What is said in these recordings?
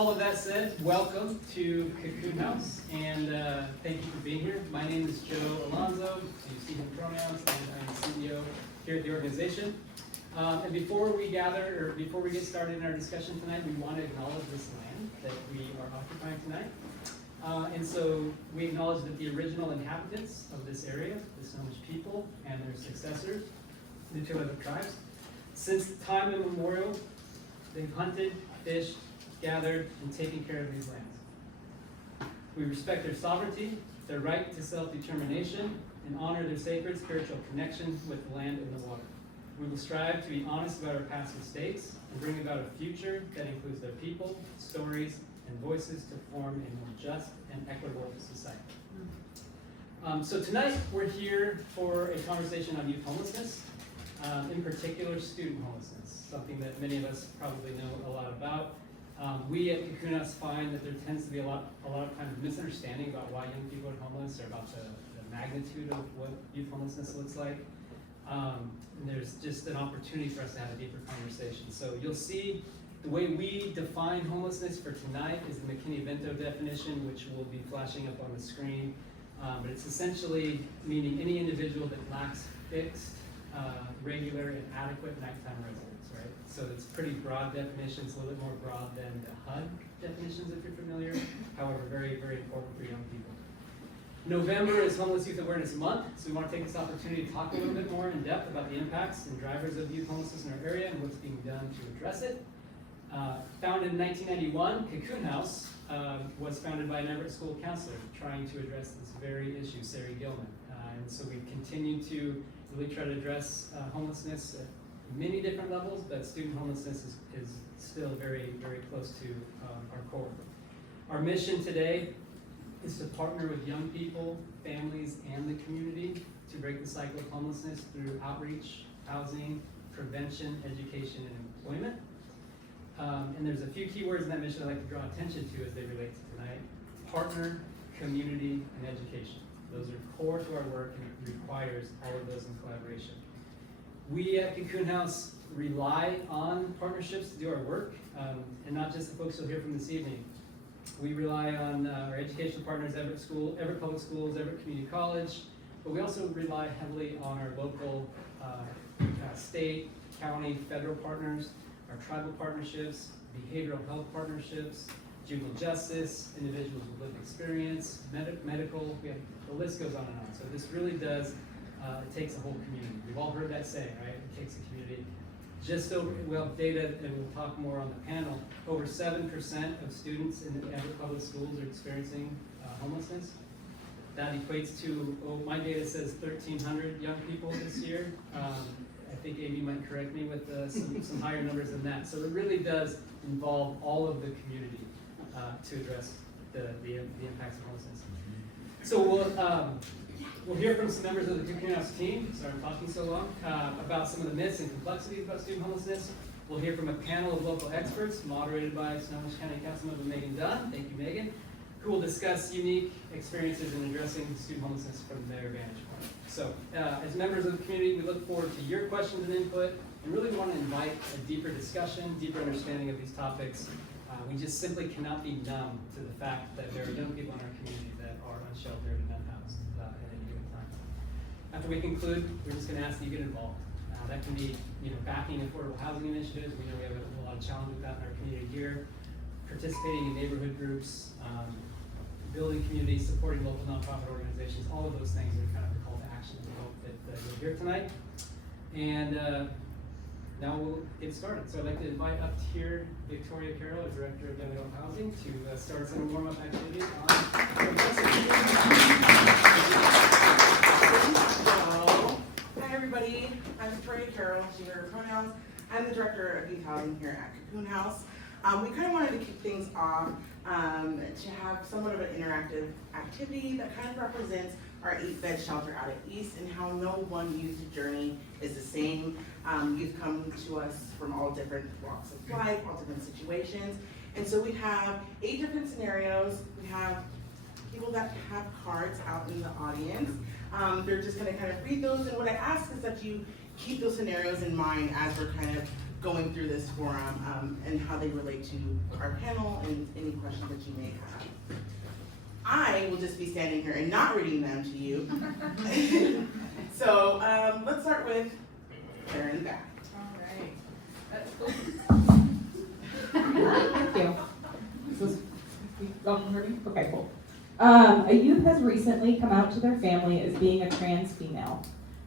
All of that said, welcome to Cocoon House, and thank you for being here. My name is Joe Alonzo, you see him pronouns, and I'm the CEO here at the organization. And before we get started in our discussion tonight, we want to acknowledge this land that we are occupying tonight. And so we acknowledge that the original inhabitants of this area, the Snohomish people and their successors, the two other tribes, since time immemorial, they've hunted, fished, gathered, and taken care of these lands. We respect their sovereignty, their right to self-determination, and honor their sacred spiritual connection with the land and the water. We will strive to be honest about our past mistakes and bring about a future that includes their people, stories, and voices to form a more just and equitable society. So tonight we're here for a conversation on youth homelessness, in particular student homelessness, something that many of us probably know a lot about. We at Cocoon House find that there tends to be a lot of kind of misunderstanding about why young people are homeless or about the magnitude of what youth homelessness looks like. And there's just an opportunity for us to have a deeper conversation. So you'll see the way we define homelessness for tonight is the McKinney-Vento definition, which will be flashing up on the screen. But it's essentially meaning any individual that lacks fixed, regular, and adequate nighttime residence, right? So it's pretty broad definitions, a little bit more broad than the HUD definitions, if you're familiar. However, very, very important for young people. November is Homeless Youth Awareness Month, so we want to take this opportunity to talk a little bit more in depth about the impacts and drivers of youth homelessness in our area and what's being done to address it. Founded in 1991, Cocoon House was founded by an Everett School counselor trying to address this very issue, Sari Gilman. And so we've continued to really try to address homelessness at many different levels, but student homelessness is still very, very close to our core. Our mission today is to partner with young people, families, and the community to break the cycle of homelessness through outreach, housing, prevention, education, and employment. And there's a few key words in that mission I'd like to draw attention to as they relate to tonight. Partner, community, and education. Those are core to our work, and it requires all of those in collaboration. We at Cocoon House rely on partnerships to do our work, and not just the folks you'll hear from this evening. We rely on our educational partners, Everett Public Schools, Everett Community College, but we also rely heavily on our local state, county, federal partners, our tribal partnerships, behavioral health partnerships, juvenile justice, individuals with lived experience, medical, the list goes on and on. So this really does, it takes a whole community. We've all heard that saying, right? It takes a community. Just over, well, data, and we'll talk more on the panel, over 7% of students in the Everett Public Schools are experiencing homelessness. That equates to, my data says 1,300 young people this year. I think Amy might correct me with some higher numbers than that. So it really does involve all of the community to address the impacts of homelessness. So we'll hear from some members of the Cocoon House team, sorry I'm talking so long, about some of the myths and complexities about student homelessness. We'll hear from a panel of local experts moderated by Snohomish County Councilmember Megan Dunn, thank you Megan, who will discuss unique experiences in addressing student homelessness from their vantage point. So as members of the community, we look forward to your questions and input, and really want to invite a deeper discussion, deeper understanding of these topics. We just simply cannot be numb to the fact that there are young people in our community that are unsheltered and unhoused at any given time. After we conclude, we're just going to ask that you get involved. That can be, backing affordable housing initiatives. We know we have a lot of challenge with that in our community here. Participating in neighborhood groups, building communities, supporting local nonprofit organizations. All of those things are kind of the call to action we hope that you'll hear tonight. And now we'll get started. So I'd like to invite up here Victoria Carroll, our Director of Young Adult Housing, to start some warm-up activities on Hi everybody, I'm Victoria Carroll, she her pronouns. I'm the Director of Youth Housing here at Cocoon House. We kind of wanted to kick things off to have somewhat of an interactive activity that kind of represents our 8-bed shelter out at East and how no one youth journey is the same. Youth come to us from all different walks of life, all different situations. And so we have 8 different scenarios. We have people that have cards out in the audience. They're just gonna kind of read those, and what I ask is that you keep those scenarios in mind as we're kind of going through this forum and how they relate to our panel and any questions that you may have. I will just be standing here and not reading them to you. So let's start with Karen in the back. All right. Thank you. This is, y'all can hear me? Okay, cool. A youth has recently come out to their family as being a trans female.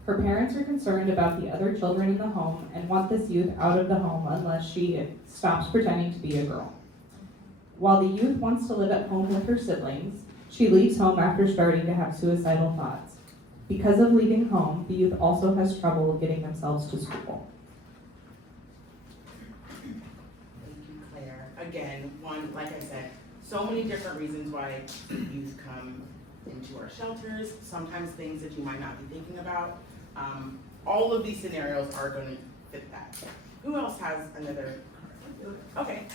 Her parents are concerned about the other children in the home and want this youth out of the home unless she stops pretending to be a girl. While the youth wants to live at home with her siblings, she leaves home after starting to have suicidal thoughts. Because of leaving home, the youth also has trouble getting themselves to school. Thank you, Claire. Again, like I said, so many different reasons why youth come into our shelters, sometimes things that you might not be thinking about. All of these scenarios are going to fit that. Who else has another? Okay.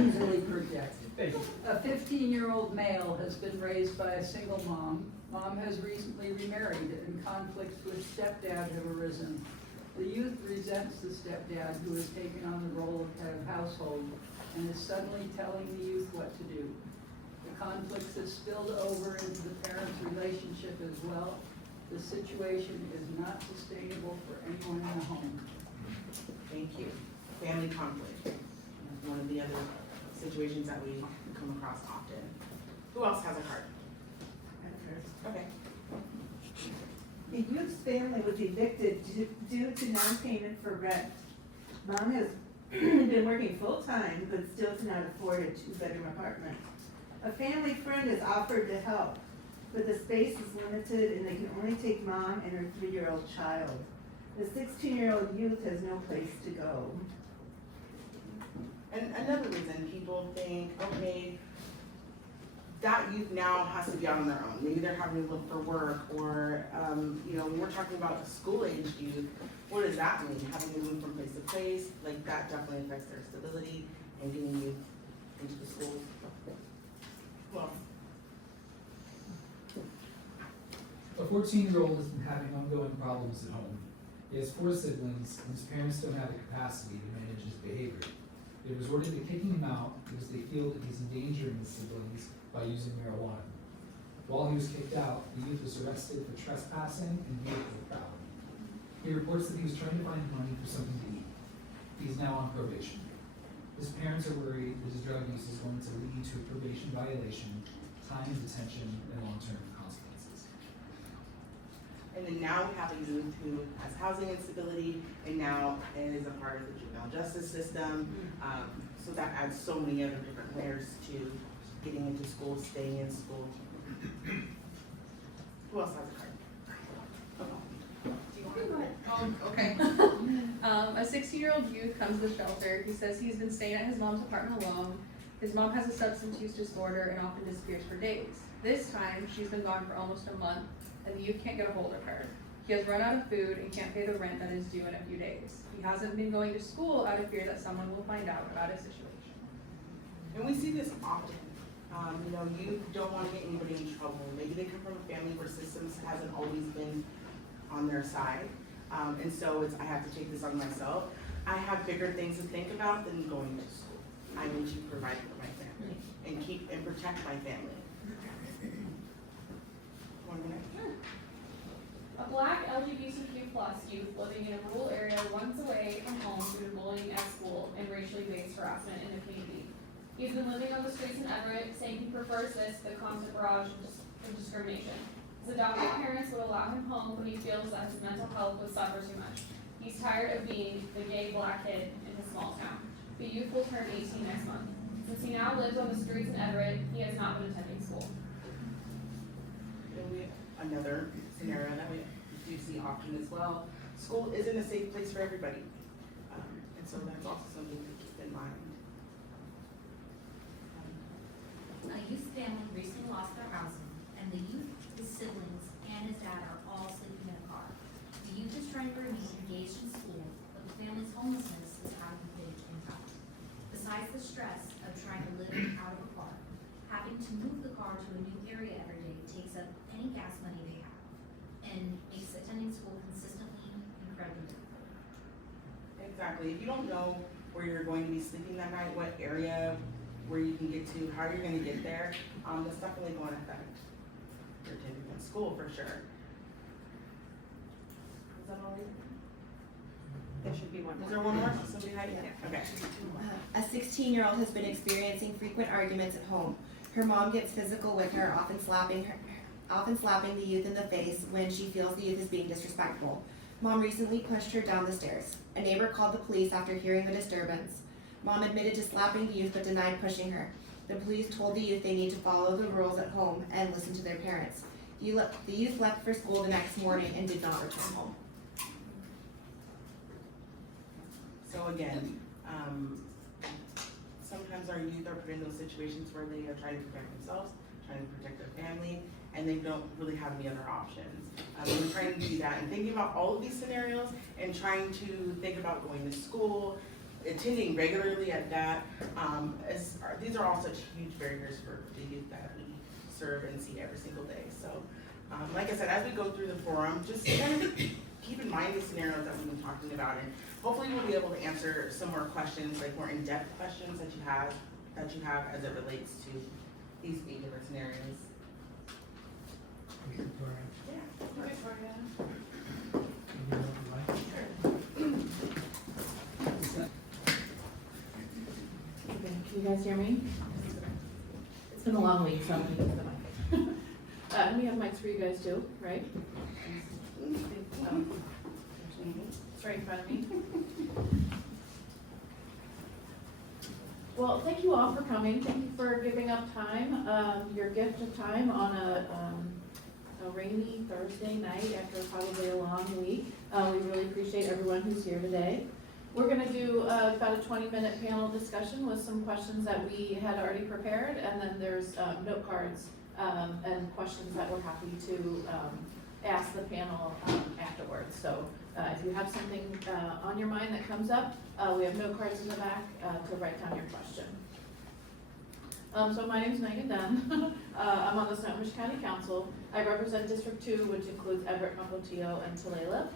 Easily projected. Thank you. A 15-year-old male has been raised by a single mom. Mom has recently remarried and conflicts with stepdad have arisen. The youth resents the stepdad who has taken on the role of head of household and is suddenly telling the youth what to do. The conflicts have spilled over into the parents' relationship as well. The situation is not sustainable for anyone in the home. Thank you. Family conflict. One of the other situations that we come across often. Who else has a card? Okay. The youth's family was evicted due to non-payment for rent. Mom has been working full-time, but still cannot afford a 2-bedroom apartment. A family friend has offered to help, but the space is limited and they can only take mom and her 3-year-old child. The 16-year-old youth has no place to go. And another reason people think, okay, that youth now has to be out on their own. Maybe they're having to look for work, or when we're talking about the school-age youth, what does that mean? Having to move from place to place, like that definitely affects their stability and getting youth into the schools. Well, A 14-year-old has been having ongoing problems at home. He has 4 siblings, and his parents don't have the capacity to manage his behavior. They resorted to kicking him out because they feel that he's endangering his siblings by using marijuana. While he was kicked out, the youth was arrested for trespassing and vehicle traveling. He reports that he was trying to find money for something to eat. He's now on probation. His parents are worried that his drug use is going to lead to a probation violation, time in detention, and long-term consequences. and then now we have a youth who has housing instability and now is a part of the juvenile justice system. So that adds so many other different layers to getting into school, staying in school. Who else has a card? Okay. A 16-year-old youth comes to the shelter. He says he's been staying at his mom's apartment alone. His mom has a substance use disorder and often disappears for days. This time, she's been gone for almost a month, and the youth can't get a hold of her. He has run out of food and can't pay the rent that is due in a few days. He hasn't been going to school out of fear that someone will find out about his situation. And we see this often. Youth don't want to get anybody in trouble. Maybe they come from a family where systems hasn't always been on their side. And so I have to take this on myself. I have bigger things to think about than going to school. I need to provide for my family and keep and protect my family. 1 minute. A Black LGBTQ+ youth living in a rural area runs away from home due to bullying at school and racially based harassment in the community. He's been living on the streets in Everett, saying he prefers this to the constant barrage of discrimination. His adoptive parents would allow him home, but he feels that his mental health would suffer too much. He's tired of being the gay Black kid in his small town. The youth will turn 18 next month. Since he now lives on the streets in Everett, he has not been attending school. And another scenario that we do see often as well. School isn't a safe place for everybody. And so that's also something to keep in mind. A youth family recently lost their housing, and the youth, his siblings, and his dad are all sleeping in a car. The youth is trying to remain engaged in school, but the family's homelessness is having a big impact. Besides the stress of trying to live out of a car, having to move the car to a new area every day Exactly. If you don't know where you're going to be sleeping that night, what area, where you can get to, how you're gonna get there, that's definitely going to affect your attendance at school for sure. Is that all? There should be one Is there one more? Somebody hiding? Okay. A 16-year-old has been experiencing frequent arguments at home. Her mom gets physical with her, often slapping the youth in the face when she feels the youth is being disrespectful. Mom recently pushed her down the stairs. A neighbor called the police after hearing the disturbance. Mom admitted to slapping the youth but denied pushing her. The police told the youth they need to follow the rules at home and listen to their parents. The youth left for school the next morning and did not return home. So again, sometimes our youth are put in those situations where they are trying to protect themselves, trying to protect their family, and they don't really have any other options. We're trying to do that and thinking about all of these scenarios and trying to think about going to school, attending regularly at that. These are all such huge barriers for the youth that we serve and see every single day. So, like I said, as we go through the forum, just kind of keep in mind the scenarios that we've been talking about, and hopefully we'll be able to answer some more questions, like more in-depth questions that you have as it relates to these 8 different scenarios. Can you guys hear me? It's been a long week, so I'm gonna use the mic. And we have mics for you guys too, right? It's right in front of me. Well, thank you all for coming. Thank you for giving up time, your gift of time on a rainy Thursday night after probably a long week. We really appreciate everyone who's here today. We're gonna do about a 20-minute panel discussion with some questions that we had already prepared, and then there's note cards and questions that we're happy to ask the panel afterwards. So if you have something on your mind that comes up, we have note cards in the back to write down your question. So my name is Megan Dunn. I'm on the Snohomish County Council. I represent District 2, which includes Everett, Mukilteo, and Tulalip.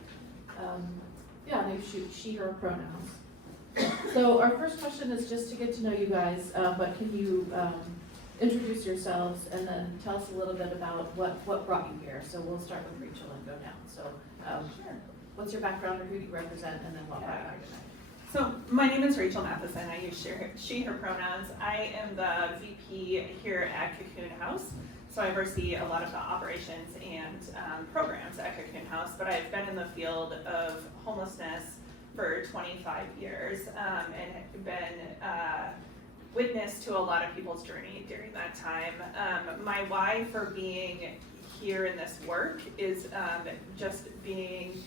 Yeah, they use she, her pronouns. So our first question is just to get to know you guys, but can you introduce yourselves and then tell us a little bit about what brought you here? So we'll start with Rachel and go down. So what's your background or who do you represent, and then what brought you here tonight? So my name is Rachel Matheson. I use she, her pronouns. I am the VP here at Cocoon House. So I oversee a lot of the operations and programs at Cocoon House, but I've been in the field of homelessness for 25 years and been witness to a lot of people's journey during that time. My why for being here in this work is just being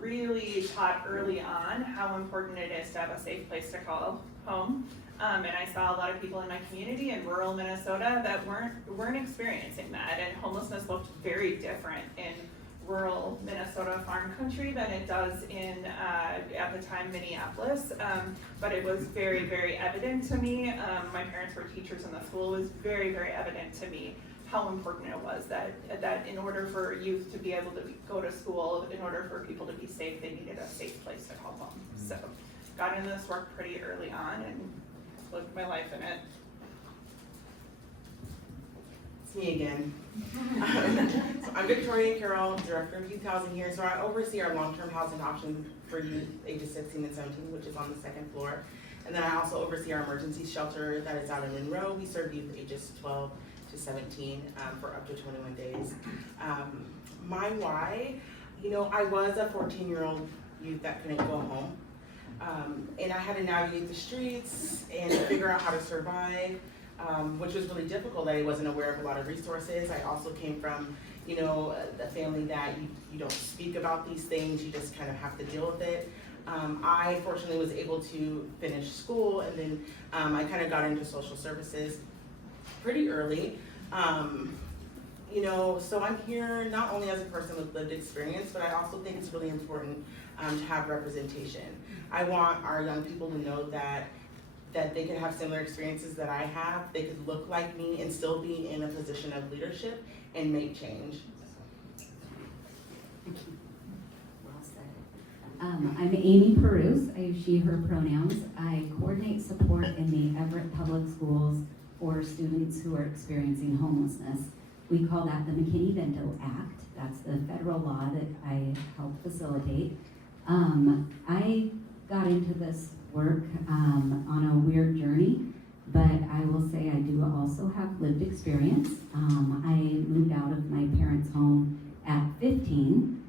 really taught early on how important it is to have a safe place to call home. And I saw a lot of people in my community in rural Minnesota that weren't experiencing that, and homelessness looked very different in rural Minnesota farm country than it does in, at the time, Minneapolis. But it was very, very evident to me. My parents were teachers in the school. It was very, very evident to me how important it was that in order for youth to be able to go to school, in order for people to be safe, they needed a safe place to call home. So got into this work pretty early on and lived my life in it. It's me again. So I'm Victoria Carroll, Director of Youth Housing here. So I oversee our long-term housing option for youth ages 16 and 17, which is on the 2nd floor. And then I also oversee our emergency shelter that is out in Monroe. We serve youth ages 12 to 17 for up to 21 days. My why, I was a 14-year-old youth that couldn't go home. And I had to navigate the streets and figure out how to survive, which was really difficult. I wasn't aware of a lot of resources. I also came from, a family that you don't speak about these things, you just kind of have to deal with it. I fortunately was able to finish school, and then I kind of got into social services pretty early. So I'm here not only as a person with lived experience, but I also think it's really important to have representation. I want our young people to know that they can have similar experiences that I have. They could look like me and still be in a position of leadership and make change. Well said. I'm Amy Perouse. I use she, her pronouns. I coordinate support in the Everett Public Schools for students who are experiencing homelessness. We call that the McKinney-Vento Act. That's the federal law that I help facilitate. I got into this work on a weird journey, but I will say I do also have lived experience. I moved out of my parents' home at 15.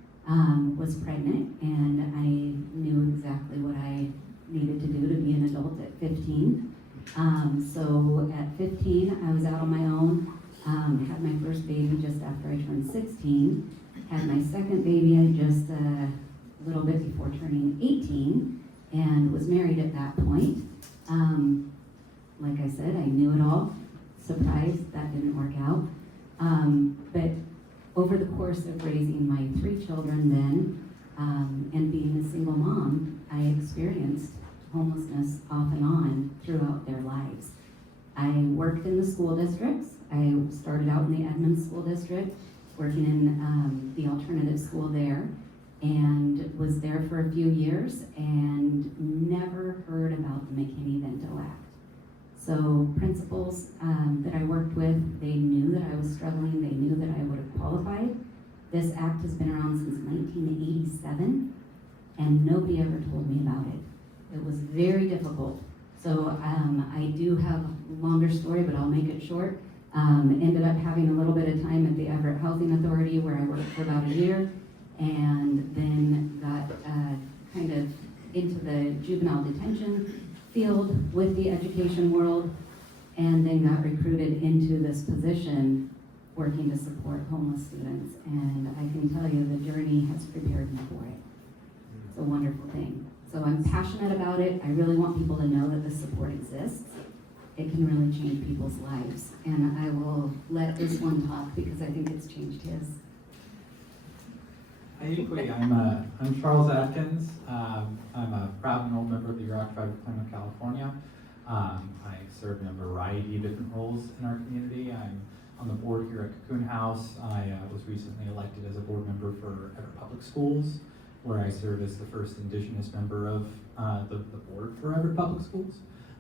Was pregnant, and I knew exactly what I needed to do to be an adult at 15. So at 15, I was out on my own, had my first baby just after I turned 16, had my second baby just a little bit before turning 18, and was married at that point. Like I said, I knew it all. Surprised that didn't work out. But over the course of raising my 3 children then, and being a single mom, I experienced homelessness off and on throughout their lives. I worked in the school districts. I started out in the Edmonds School District, working in the alternative school there, and was there for a few years and never heard about the McKinney-Vento Act. So principals that I worked with, they knew that I was struggling, they knew that I would have qualified. This act has been around since 1987, and nobody ever told me about it. It was very difficult. So I do have a longer story, but I'll make it short. Ended up having a little bit of time at the Everett Housing Authority where I worked for about a year, and then got kind of into the juvenile detention field with the education world, and then got recruited into this position working to support homeless students. And I can tell you the journey has prepared me for it. It's a wonderful thing. So I'm passionate about it. I really want people to know that this support exists. It can really change people's lives. And I will let this one talk because I think it's changed his. Hi, equally. I'm Charles Atkins. I'm a proud and old member of the Iraq Tribe of Plano, California. I serve in a variety of different roles in our community. I'm on the board here at Cocoon House. I was recently elected as a board member for Everett Public Schools, where I serve as the first Indigenous member of the board for Everett Public Schools.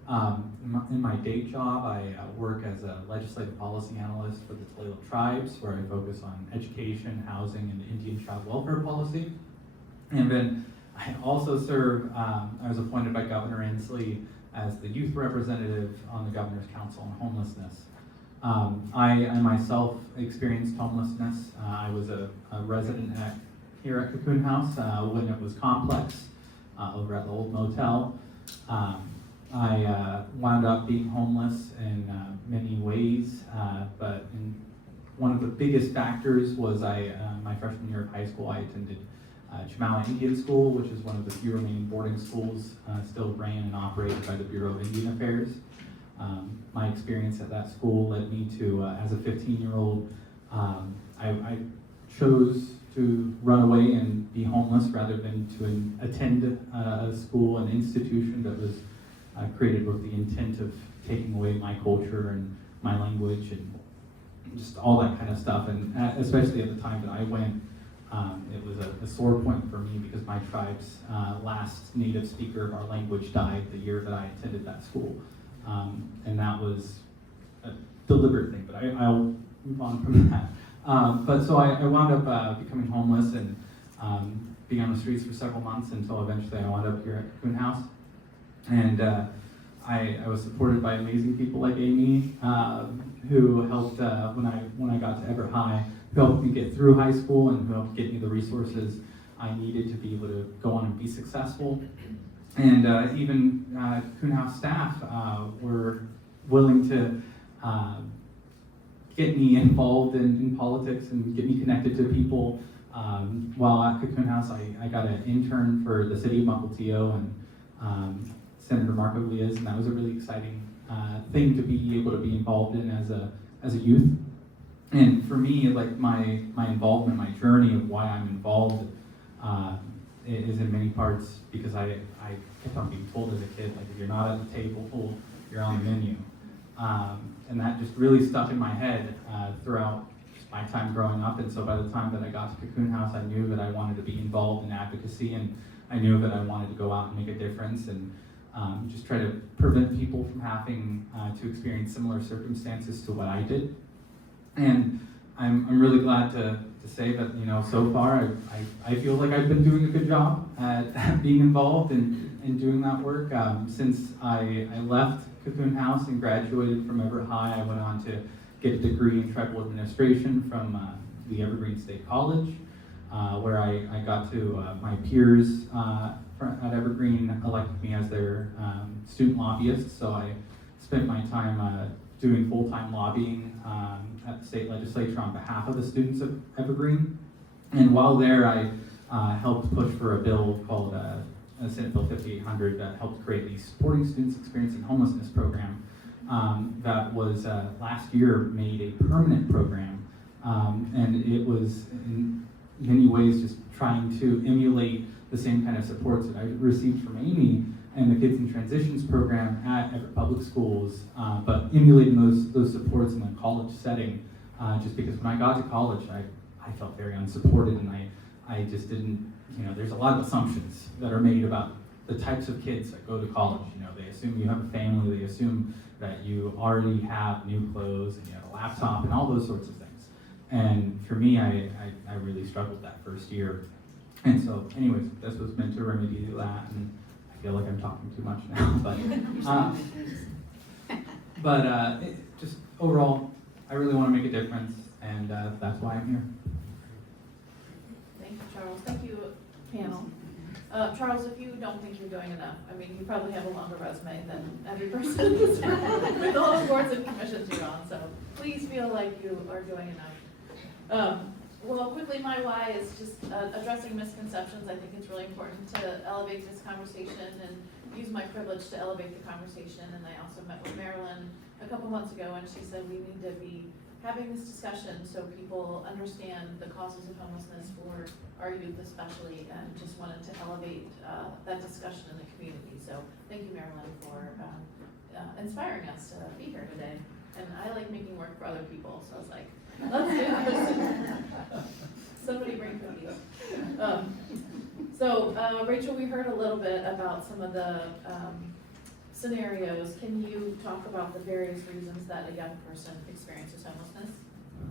In my day job, I work as a legislative policy analyst for the Toledo Tribes, where I focus on education, housing, and Indian child welfare policy. And then I also serve, I was appointed by Governor Inslee as the youth representative on the Governor's Council on Homelessness. I myself experienced homelessness. I was a resident here at Cocoon House when it was complex over at the old motel. I wound up being homeless in many ways, but one of the biggest factors was my freshman year of high school, I attended Chamala Indian School, which is one of the few remaining boarding schools still ran and operated by the Bureau of Indian Affairs. My experience at that school led me to, as a 15-year-old, I chose to run away and be homeless rather than to attend a school, an institution that was created with the intent of taking away my culture and my language and just all that kind of stuff. And especially at the time that I went, it was a sore point for me because my tribe's last native speaker of our language died the year that I attended that school. And that was a deliberate thing, but I'll move on from that. But so I wound up becoming homeless and being on the streets for several months until eventually I wound up here at Cocoon House. And I was supported by amazing people like Amy, who helped when I got to Everett High, who helped me get through high school and who helped get me the resources I needed to be able to go on and be successful. And even Cocoon House staff were willing to get me involved in politics and get me connected to people. While at Cocoon House, I got an intern for the city of Mukilteo and Senator Marco Liaz, and that was a really exciting thing to be able to be involved in as a youth. And for me, like my involvement, my journey of why I'm involved is in many parts because I kept on being told as a kid, like if you're not at the table, you're on the menu. And that just really stuck in my head throughout my time growing up. And so by the time that I got to Cocoon House, I knew that I wanted to be involved in advocacy, and I knew that I wanted to go out and make a difference and just try to prevent people from having to experience similar circumstances to what I did. And I'm really glad to say that, you know, so far I feel like I've been doing a good job at being involved in doing that work. Since I left Cocoon House and graduated from Everett High, I went on to get a degree in tribal administration from the Evergreen State College, where I got to, my peers at Evergreen elected me as their student lobbyist, so I spent my time doing full-time lobbying at the state legislature on behalf of the students of Evergreen. And while there, I helped push for a bill called Senate Bill 5800 that helped create the Supporting Students Experiencing Homelessness program that was last year made a permanent program. And it was in many ways just trying to emulate the same kind of supports that I received from Amy and the Kids in Transitions program at Everett Public Schools, but emulating those supports in a college setting, just because when I got to college, I felt very unsupported, and I just didn't, you know, there's a lot of assumptions that are made about the types of kids that go to college. You know, they assume you have a family, they assume that you already have new clothes and you have a laptop and all those sorts of things. And for me, I really struggled that first year. And so anyways, this was meant to remedy that, and I feel like I'm talking too much now, but just overall, I really want to make a difference, and that's why I'm here. Thank you, Charles. Thank you, panel. Charles, if you don't think you're doing enough, I mean, you probably have a longer resume than every person in this room with all the boards and commissions you're on, so please feel like you are doing enough. Well, quickly, my why is just addressing misconceptions. I think it's really important to elevate this conversation and use my privilege to elevate the conversation. And I also met with Marilyn a couple months ago, and she said we need to be having this discussion so people understand the causes of homelessness for our youth especially, and just wanted to elevate that discussion in the community. So thank you, Marilyn, for inspiring us to be here today. And I like making work for other people, so I was like, let's do this. Somebody bring cookies. Rachel, we heard a little bit about some of the scenarios. Can you talk about the various reasons that a young person experiences homelessness?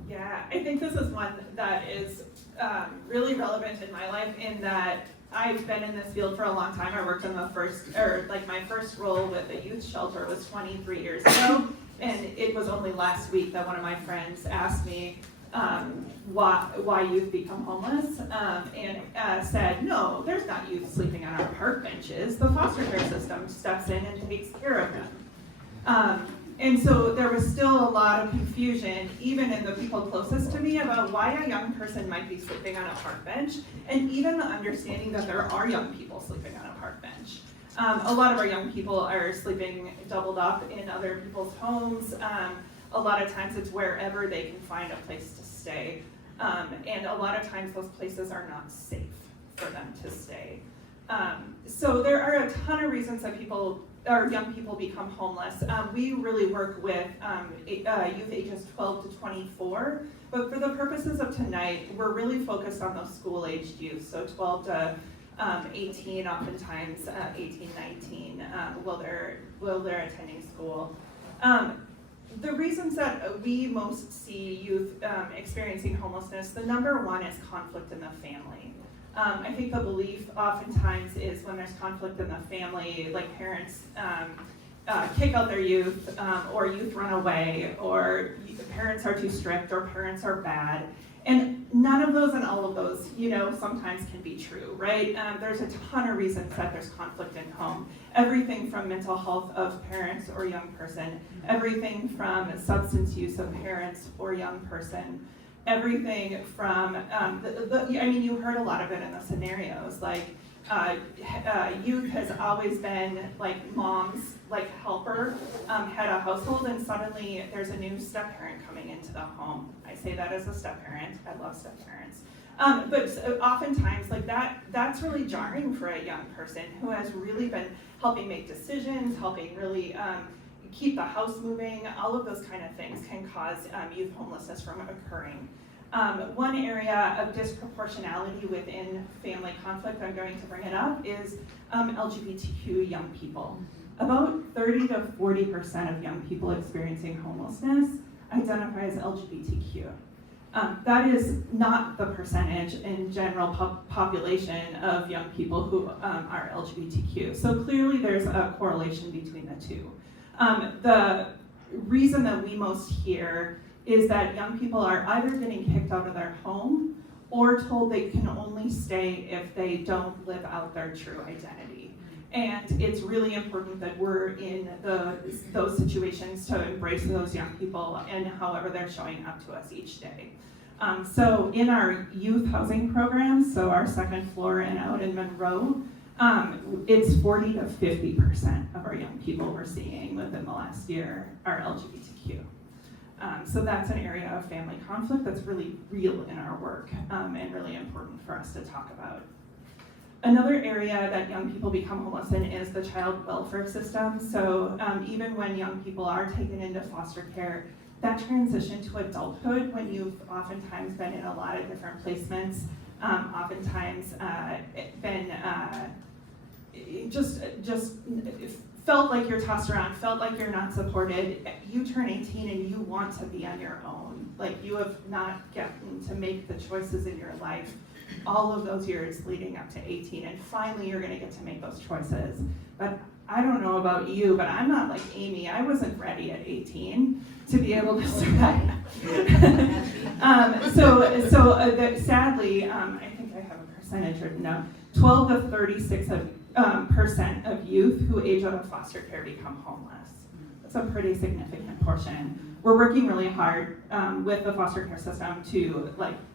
Yeah, I think this is one that is really relevant in my life, in that I've been in this field for a long time. I worked in my first role with a youth shelter was 23 years ago. And it was only last week that one of my friends asked me why youth become homeless, and said, no, there's not youth sleeping on our park benches. The foster care system steps in and takes care of them. And so there was still a lot of confusion, even in the people closest to me, about why a young person might be sleeping on a park bench, and even the understanding that there are young people sleeping on a park bench. A lot of our young people are sleeping doubled up in other people's homes. A lot of times it's wherever they can find a place to stay. And a lot of times those places are not safe for them to stay. So there are a ton of reasons that young people become homeless. We really work with youth ages 12 to 24, but for the purposes of tonight, we're really focused on those school-aged youth, so 12 to 18, oftentimes 18, 19, while they're attending school. The reasons that we most see youth experiencing homelessness, the number one is conflict in the family. I think the belief oftentimes is when there's conflict in the family, like parents kick out their youth, or youth run away, or parents are too strict, or parents are bad. And none of those and all of those, sometimes can be true, right? There's a ton of reasons that there's conflict in home. Everything from mental health of parents or young person, everything from substance use of parents or young person, everything from, you heard a lot of it in the scenarios, like youth has always been like mom's helper, head of household, and suddenly there's a new step-parent coming into the home. I say that as a step-parent. I love step-parents. But oftentimes, that's really jarring for a young person who has really been helping make decisions, helping really keep the house moving. All of those kind of things can cause youth homelessness from occurring. One area of disproportionality within family conflict, I'm going to bring it up, is LGBTQ young people. About 30 to 40% of young people experiencing homelessness identify as LGBTQ. That is not the percentage in general population of young people who are LGBTQ. So clearly there's a correlation between the two. The reason that we most hear is that young people are either getting kicked out of their home or told they can only stay if they don't live out their true identity. And it's really important that we're in those situations to embrace those young people and however they're showing up to us each day. So in our youth housing programs, so our second floor and out in Monroe, it's 40 to 50% of our young people we're seeing within the last year are LGBTQ. So that's an area of family conflict that's really real in our work and really important for us to talk about. Another area that young people become homeless in is the child welfare system. So even when young people are taken into foster care, that transition to adulthood, when you've oftentimes been in a lot of different placements, oftentimes been just felt like you're tossed around, felt like you're not supported, you turn 18 and you want to be on your own. Like you have not gotten to make the choices in your life all of those years leading up to 18, and finally you're gonna get to make those choices. But I don't know about you, but I'm not like Amy. I wasn't ready at 18 to be able to start. Sadly, I think I have a percentage written down. 12 to 36% of youth who age out of foster care become homeless. That's a pretty significant portion. We're working really hard with the foster care system to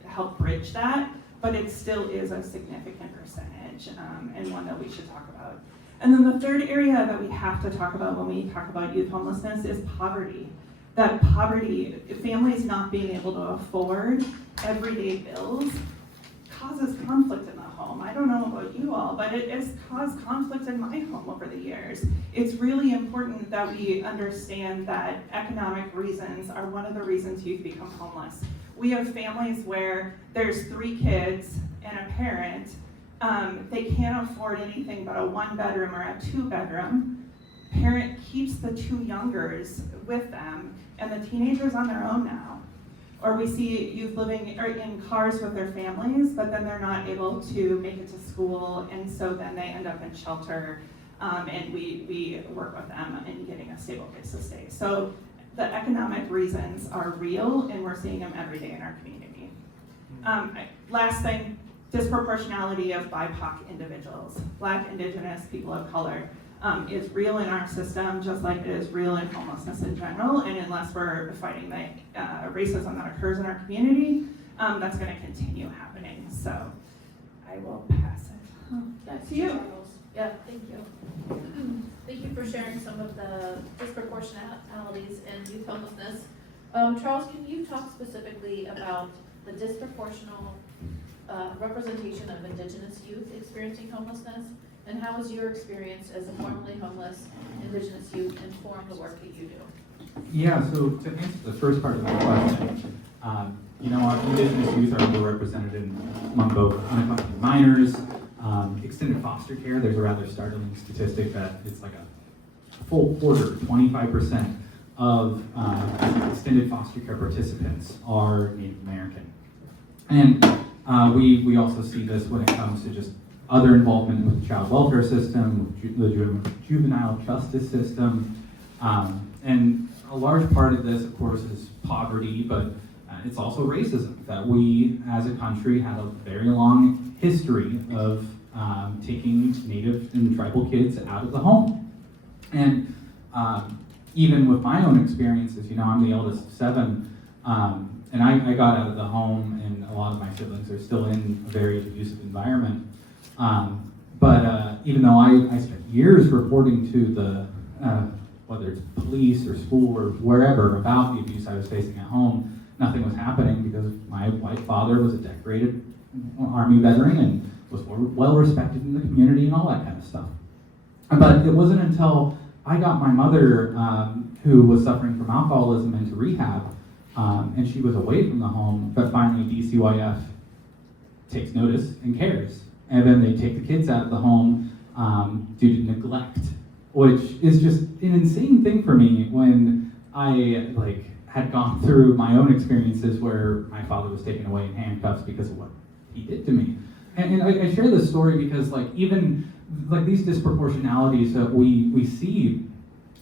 help bridge that, but it still is a significant percentage and one that we should talk about. And then the third area that we have to talk about when we talk about youth homelessness is poverty. That poverty, families not being able to afford everyday bills, causes conflict in the home. I don't know about you all, but it has caused conflict in my home over the years. It's really important that we understand that economic reasons are one of the reasons youth become homeless. We have families where there's 3 kids and a parent. They can't afford anything but a 1-bedroom or a 2-bedroom. Parent keeps the 2 youngers with them, and the teenager's on their own now. Or we see youth living in cars with their families, but then they're not able to make it to school, and so then they end up in shelter, and we work with them in getting a stable place to stay. So the economic reasons are real, and we're seeing them every day in our community. Last thing, disproportionality of BIPOC individuals, Black, Indigenous, people of color, is real in our system, just like it is real in homelessness in general, and unless we're fighting the racism that occurs in our community, that's going to continue happening. So I will pass it back to you. Yeah, thank you. Thank you for sharing some of the disproportionalities in youth homelessness. Charles, can you talk specifically about the disproportional representation of Indigenous youth experiencing homelessness, and how has your experience as a formerly homeless Indigenous youth informed the work that you do? Yeah, so to answer the first part of the question, our Indigenous youth are underrepresented among both unaccompanied minors, extended foster care. There's a rather startling statistic that it's like a full quarter, 25% of extended foster care participants are Native American. And we also see this when it comes to just other involvement with the child welfare system, the juvenile justice system, and a large part of this, of course, is poverty, but it's also racism, that we as a country have a very long history of taking Native and tribal kids out of the home. And even with my own experiences, I'm the eldest of 7, and I got out of the home, and a lot of my siblings are still in a very abusive environment. But even though I spent years reporting to the, whether it's police or school or wherever, about the abuse I was facing at home, nothing was happening because my white father was a decorated Army veteran and was well respected in the community and all that kind of stuff. But it wasn't until I got my mother, who was suffering from alcoholism, into rehab, and she was away from the home, but finally DCYF takes notice and cares. And then they take the kids out of the home due to neglect, which is just an insane thing for me when I had gone through my own experiences where my father was taken away in handcuffs because of what he did to me. And I share this story because even these disproportionalities that we see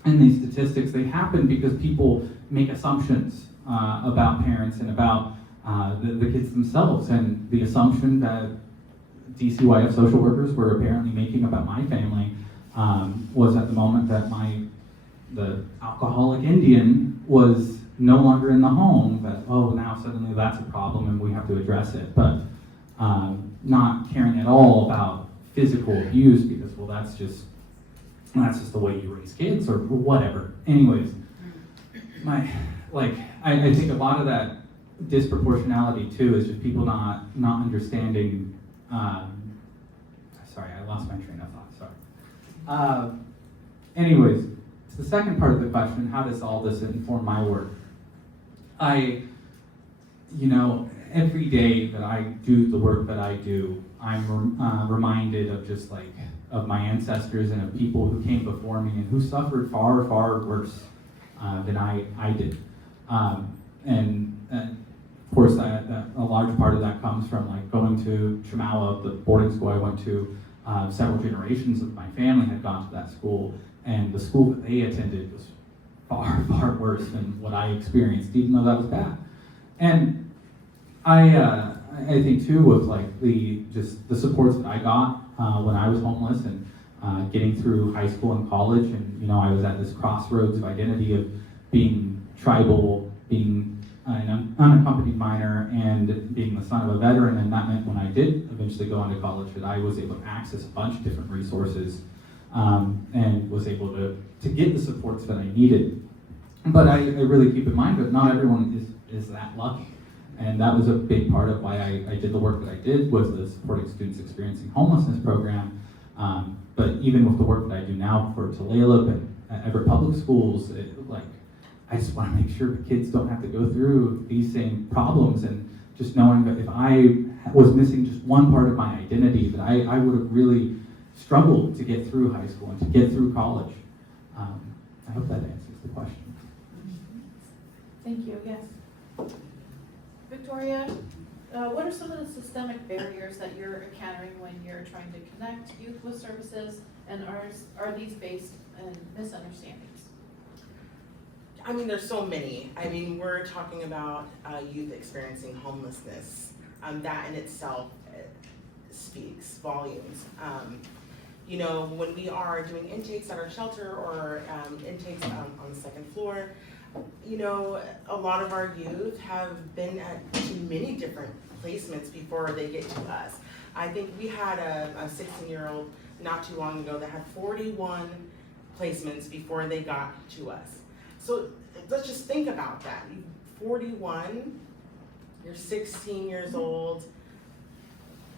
in these statistics, they happen because people make assumptions about parents and about the kids themselves. And the assumption that DCYF social workers were apparently making about my family was at the moment that the alcoholic Indian was no longer in the home, that, oh, now suddenly that's a problem and we have to address it. But not caring at all about physical abuse because, well, that's just the way you raise kids or whatever. Anyways, I think a lot of that disproportionality too is just people not understanding. Sorry, I lost my train of thought. Sorry. Anyways, to the second part of the question, how does all this inform my work? Every day that I do the work that I do, I'm reminded of just of my ancestors and of people who came before me and who suffered far, far worse than I did. Of course, a large part of that comes from going to Chemawa, the boarding school I went to. Several generations of my family had gone to that school, and the school that they attended was far, far worse than what I experienced, even though that was bad. And I think too of the supports that I got when I was homeless and getting through high school and college, and I was at this crossroads of identity of being tribal, being an unaccompanied minor, and being the son of a veteran. And that meant when I did eventually go into college that I was able to access a bunch of different resources and was able to get the supports that I needed. But I really keep in mind that not everyone is that lucky. And that was a big part of why I did the work that I did, was the Supporting Students Experiencing Homelessness program. But even with the work that I do now for Tulalip and Everett Public Schools, I just want to make sure the kids don't have to go through these same problems, and just knowing that if I was missing just one part of my identity, that I would have really struggled to get through high school and to get through college. I hope that answers the question. Thank you, yes. Victoria, what are some of the systemic barriers that you're encountering when you're trying to connect youth with services, and are these based in misunderstandings? I mean, there's so many. I mean, we're talking about youth experiencing homelessness. That in itself speaks volumes. When we are doing intakes at our shelter or intakes on the second floor, a lot of our youth have been at too many different placements before they get to us. I think we had a 16-year-old not too long ago that had 41 placements before they got to us. So let's just think about that. 41, you're 16 years old.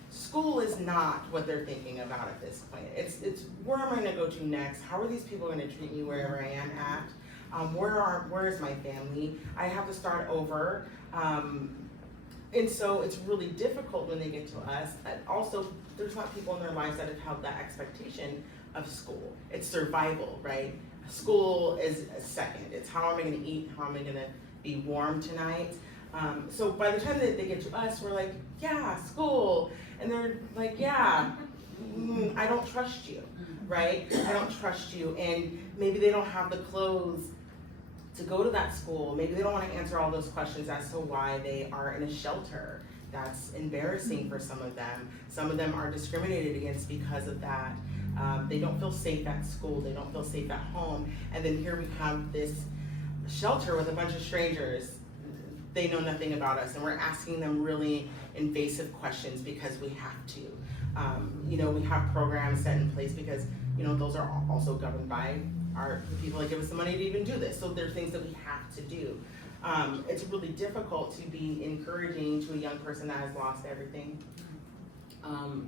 School is not what they're thinking about at this point. It's where am I gonna go to next? How are these people gonna treat me wherever I am at? Where is my family? I have to start over. And so it's really difficult when they get to us. Also, there's not people in their lives that have held that expectation of school. It's survival, right? School is a second. It's how am I gonna eat? How am I gonna be warm tonight? So by the time that they get to us, we're like, yeah, school. And they're like, yeah, I don't trust you, right? I don't trust you. And maybe they don't have the clothes to go to that school. Maybe they don't want to answer all those questions as to why they are in a shelter. That's embarrassing for some of them. Some of them are discriminated against because of that. They don't feel safe at school. They don't feel safe at home. And then here we have this shelter with a bunch of strangers. They know nothing about us, and we're asking them really invasive questions because we have to. We have programs set in place because, those are also governed by the people that give us the money to even do this. So there's things that we have to do. It's really difficult to be encouraging to a young person that has lost everything,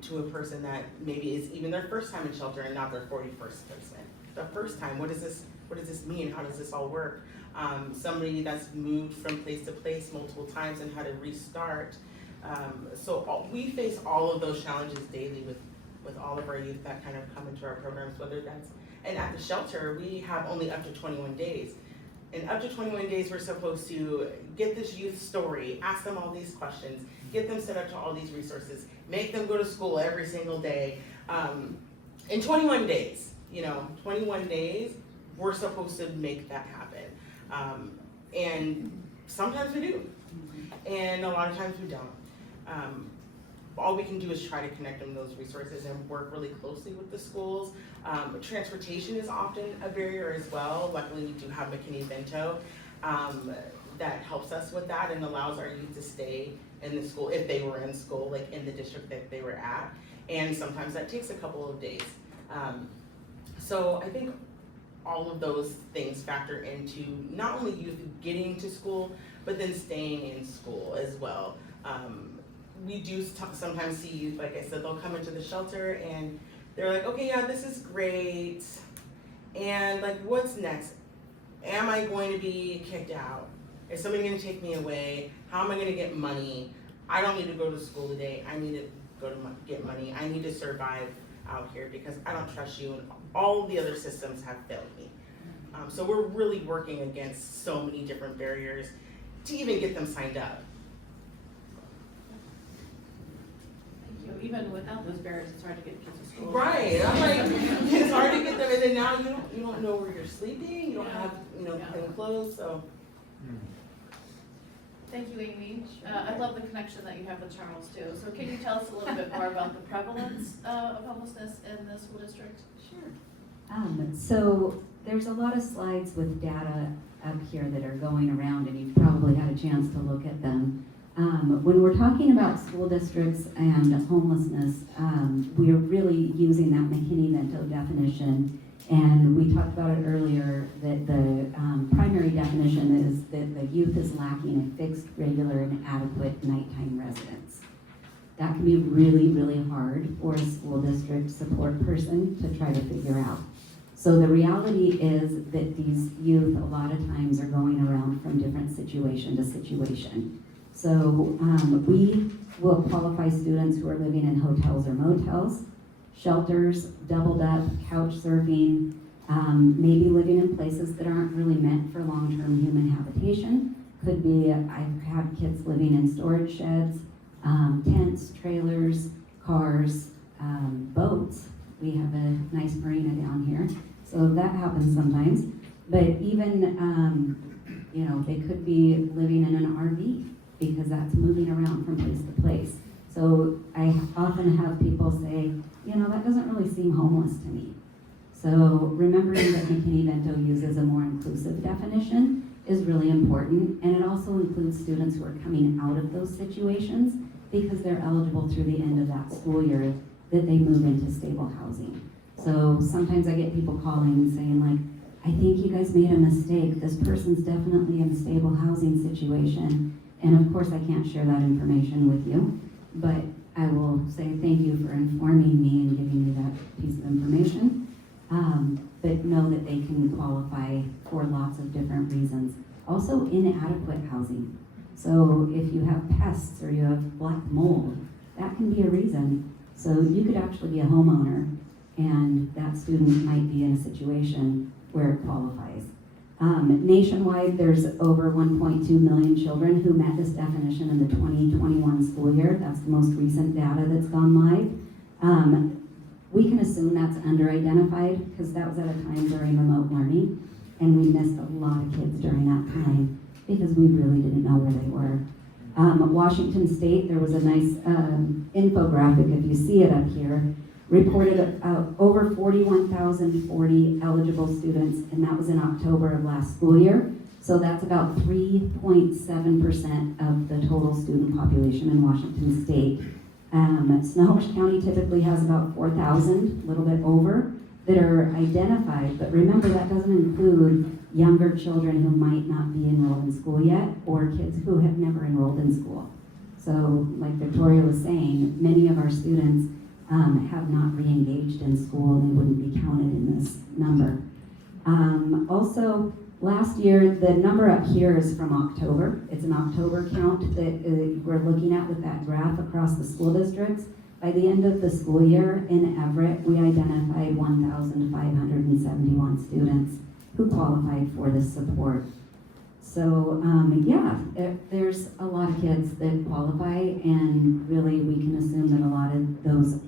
to a person that maybe is even their first time in shelter and not their 41st placement. The first time, what does this mean? How does this all work? somebody that's moved from place to place multiple times and had to restart. We face all of those challenges daily with all of our youth that kind of come into our programs, whether that's, and at the shelter, we have only up to 21 days. And up to 21 days, we're supposed to get this youth story, ask them all these questions, get them set up to all these resources, make them go to school every single day. In 21 days, 21 days, we're supposed to make that happen. And sometimes we do, and a lot of times we don't. All we can do is try to connect them to those resources and work really closely with the schools. Transportation is often a barrier as well. Luckily, we do have McKinney-Vento that helps us with that and allows our youth to stay in the school, if they were in school, like in the district that they were at. And sometimes that takes a couple of days. So I think all of those things factor into not only youth getting to school, but then staying in school as well. We do sometimes see youth, like I said, they'll come into the shelter and they're like, okay, yeah, this is great. And like, what's next? Am I going to be kicked out? Is somebody going to take me away? How am I going to get money? I don't need to go to school today. I need to go to get money. I need to survive out here because I don't trust you, and all the other systems have failed me. So we're really working against so many different barriers to even get them signed up. Even without those barriers, it's hard to get kids to school. Right, I'm like, it's hard to get them, and then now you don't know where you're sleeping, you don't have, clean clothes, so. Thank you, Amy. I love the connection that you have with Charles too. So can you tell us a little bit more about the prevalence of homelessness in the school district? Sure. So there's a lot of slides with data up here that are going around, and you've probably had a chance to look at them. When we're talking about school districts and homelessness, we're really using that McKinney-Vento definition, and we talked about it earlier that the primary definition is that the youth is lacking a fixed, regular, and adequate nighttime residence. That can be really, really hard for a school district support person to try to figure out. So the reality is that these youth a lot of times are going around from different situation to situation. So we will qualify students who are living in hotels or motels, shelters, doubled up, couch surfing, maybe living in places that aren't really meant for long-term human habitation. Could be, I've had kids living in storage sheds, tents, trailers, cars, boats. We have a nice marina down here, so that happens sometimes. But even, they could be living in an RV, because that's moving around from place to place. So I often have people say, that doesn't really seem homeless to me. So remembering that McKinney-Vento uses a more inclusive definition is really important, and it also includes students who are coming out of those situations because they're eligible through the end of that school year that they move into stable housing. So sometimes I get people calling and saying like, I think you guys made a mistake. This person's definitely in a stable housing situation. And of course, I can't share that information with you, but I will say thank you for informing me and giving me that piece of information. But know that they can qualify for lots of different reasons. Also, inadequate housing. So if you have pests or you have black mold, that can be a reason. So you could actually be a homeowner, and that student might be in a situation where it qualifies. Nationwide, there's over 1.2 million children who met this definition in the 2021 school year. That's the most recent data that's gone live. We can assume that's under-identified because that was at a time during remote learning, and we missed a lot of kids during that time because we really didn't know where they were. Washington State, there was a nice infographic, if you see it up here, reported over 41,040 eligible students, and that was in October of last school year. So that's about 3.7% of the total student population in Washington State. Snohomish County typically has about 4,000, a little bit over, that are identified, but remember that doesn't include younger children who might not be enrolled in school yet, or kids who have never enrolled in school. So like Victoria was saying, many of our students have not re-engaged in school, and they wouldn't be counted in this number. Also, Last year, the number up here is from October. It's an October count that we're looking at with that graph across the school districts. By the end of the school year in Everett, we identified 1,571 students who qualified for this support. So there's a lot of kids that qualify, and really we can assume that a lot of those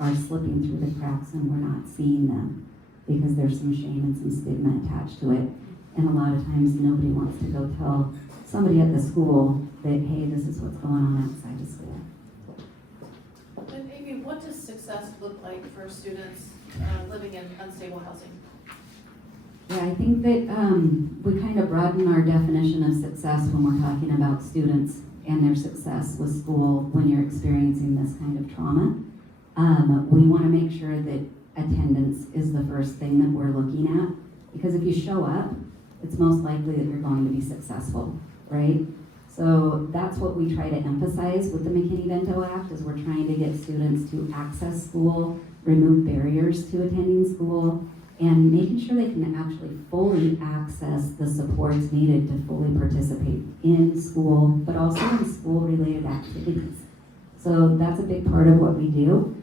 are slipping through the cracks and we're not seeing them because there's some shame and some stigma attached to it. And a lot of times nobody wants to go tell somebody at the school that, hey, this is what's going on outside of school. And Amy, what does success look like for students living in unstable housing? Yeah, I think that we kind of broaden our definition of success when we're talking about students and their success with school when you're experiencing this kind of trauma. We want to make sure that attendance is the first thing that we're looking at, because if you show up, it's most likely that you're going to be successful, right? So that's what we try to emphasize with the McKinney-Vento Act, is we're trying to get students to access school, remove barriers to attending school, and making sure they can actually fully access the supports needed to fully participate in school, but also in school-related activities. So that's a big part of what we do.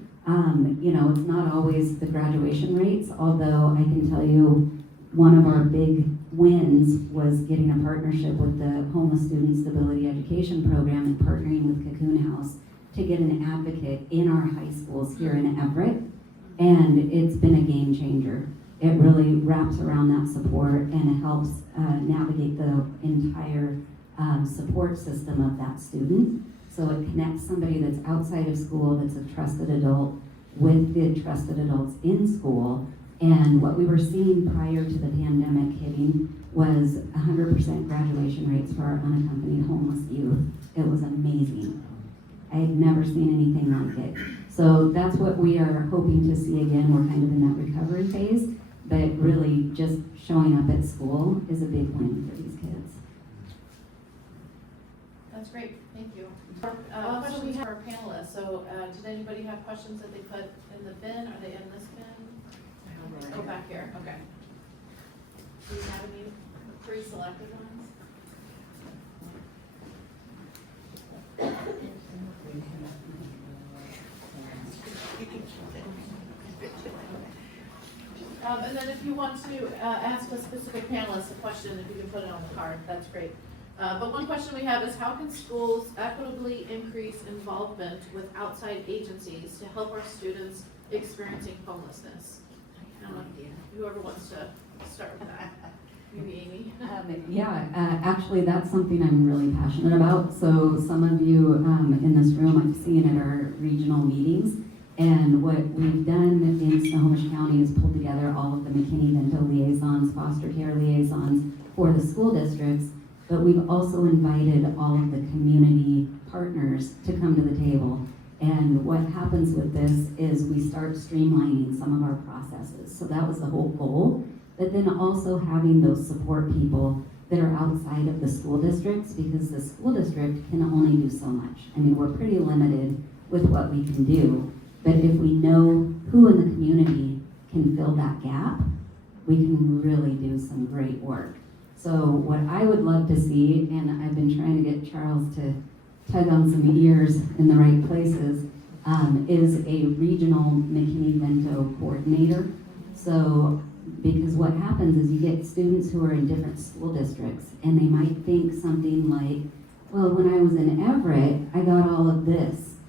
It's not always the graduation rates, although I can tell you one of our big wins was getting a partnership with the Homeless Student Stability Education Program and partnering with Cocoon House to get an advocate in our high schools here in Everett, and it's been a game changer. It really wraps around that support and it helps navigate the entire support system of that student. So it connects somebody that's outside of school, that's a trusted adult, with the trusted adults in school. And what we were seeing prior to the pandemic hitting was 100% graduation rates for our unaccompanied homeless youth. It was amazing. I had never seen anything like it. So that's what we are hoping to see again. We're kind of in that recovery phase, but really just showing up at school is a big win for these kids. That's great, thank you. Questions for our panelists. So did anybody have questions that they put in the bin? Are they in this bin? Go back here, okay. Do you have any pre-selected ones? And then if you want to ask a specific panelist a question, if you can put it on the card, that's great. But one question we have is, how can schools equitably increase involvement with outside agencies to help our students experiencing homelessness? I don't know, whoever wants to start with that. Maybe Amy. Actually that's something I'm really passionate about. So some of you in this room I've seen at our regional meetings. And what we've done in Snohomish County is pulled together all of the McKinney-Vento liaisons, foster care liaisons for the school districts, but we've also invited all of the community partners to come to the table. And what happens with this is we start streamlining some of our processes. So that was the whole goal, but then also having those support people that are outside of the school districts, because the school district can only do so much. I mean, we're pretty limited with what we can do. But if we know who in the community can fill that gap, we can really do some great work. So what I would love to see, and I've been trying to get Charles to tug on some ears in the right places, is a regional McKinney-Vento coordinator. So, because what happens is you get students who are in different school districts, and they might think something like, well, when I was in Everett, I got all of this.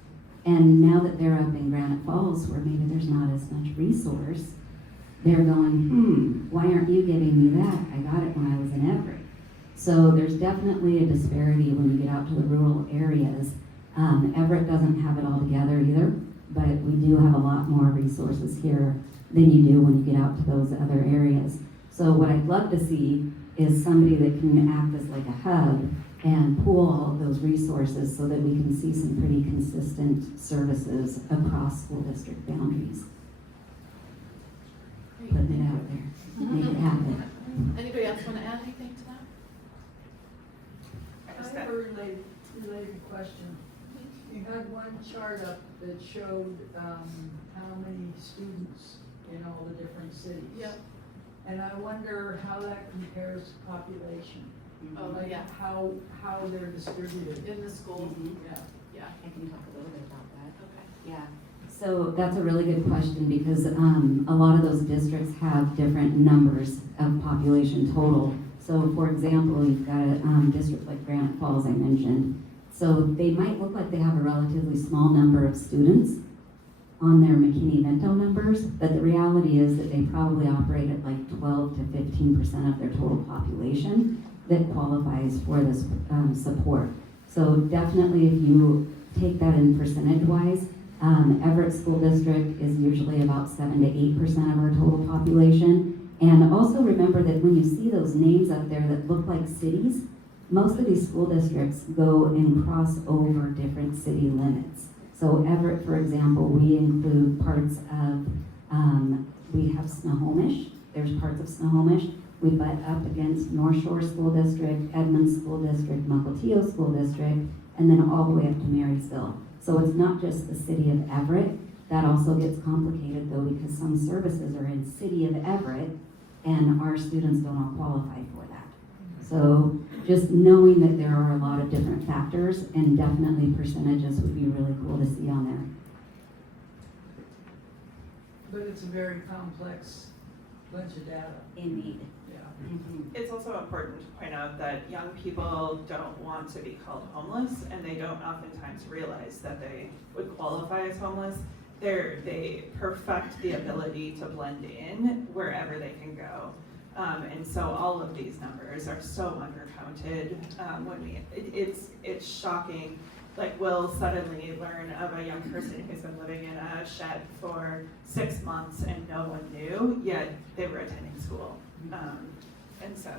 And now that they're up in Granite Falls, where maybe there's not as much resource, they're going, why aren't you giving me that? I got it when I was in Everett. So there's definitely a disparity when you get out to the rural areas. Everett doesn't have it all together either, but we do have a lot more resources here than you do when you get out to those other areas. So what I'd love to see is somebody that can act as like a hub and pool all of those resources so that we can see some pretty consistent services across school district boundaries. Putting it out there, make it happen. Anybody else want to add anything to that? I have a related question. You had one chart up that showed how many students in all the different cities. Yep. And I wonder how that compares to population. Oh, Like yeah, how they're distributed. in the school, Yeah. yeah, I can talk a little bit about that. okay. Yeah, so that's a really good question because a lot of those districts have different numbers of population total. So for example, you've got a district like Granite Falls I mentioned. So they might look like they have a relatively small number of students on their McKinney-Vento numbers, but the reality is that they probably operate at like 12 to 15% of their total population that qualifies for this support. So definitely if you take that in percentage-wise, Everett School District is usually about 7 to 8% of our total population. And also remember that when you see those names up there that look like cities, most of these school districts go and cross over different city limits. So Everett, for example, we include parts of, we have Snohomish, there's parts of Snohomish. We butt up against North Shore School District, Edmonds School District, Mukilteo School District, and then all the way up to Marysville. So it's not just the city of Everett. That also gets complicated though because some services are in city of Everett and our students don't all qualify for that. So just knowing that there are a lot of different factors and definitely percentages would be really cool to see on there. But it's a very complex bunch of data. Indeed. Yeah. It's also important to point out that young people don't want to be called homeless, and they don't oftentimes realize that they would qualify as homeless. They perfect the ability to blend in wherever they can go. And so all of these numbers are so undercounted. It's shocking. Like we'll suddenly learn of a young person who's been living in a shed for 6 months and no one knew, yet they were attending school. And so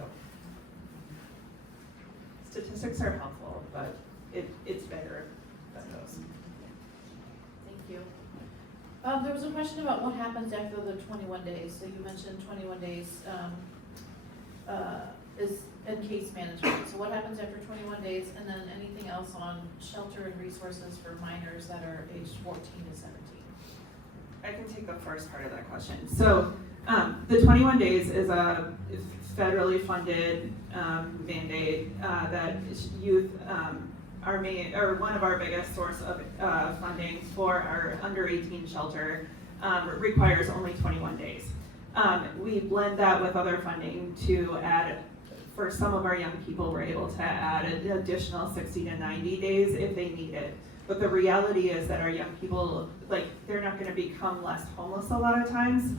statistics are helpful, but it's bigger than those. Thank you. There was a question about what happens after the 21 days. So you mentioned 21 days is in case management. So what happens after 21 days, and then anything else on shelter and resources for minors that are aged 14 to 17? I can take the first part of that question. So the 21 days is a federally funded mandate that youth are one of our biggest source of funding for our under 18 shelter requires only 21 days. We blend that with other funding to add, for some of our young people, we're able to add an additional 60 to 90 days if they need it. But the reality is that our young people, they're not gonna become less homeless a lot of times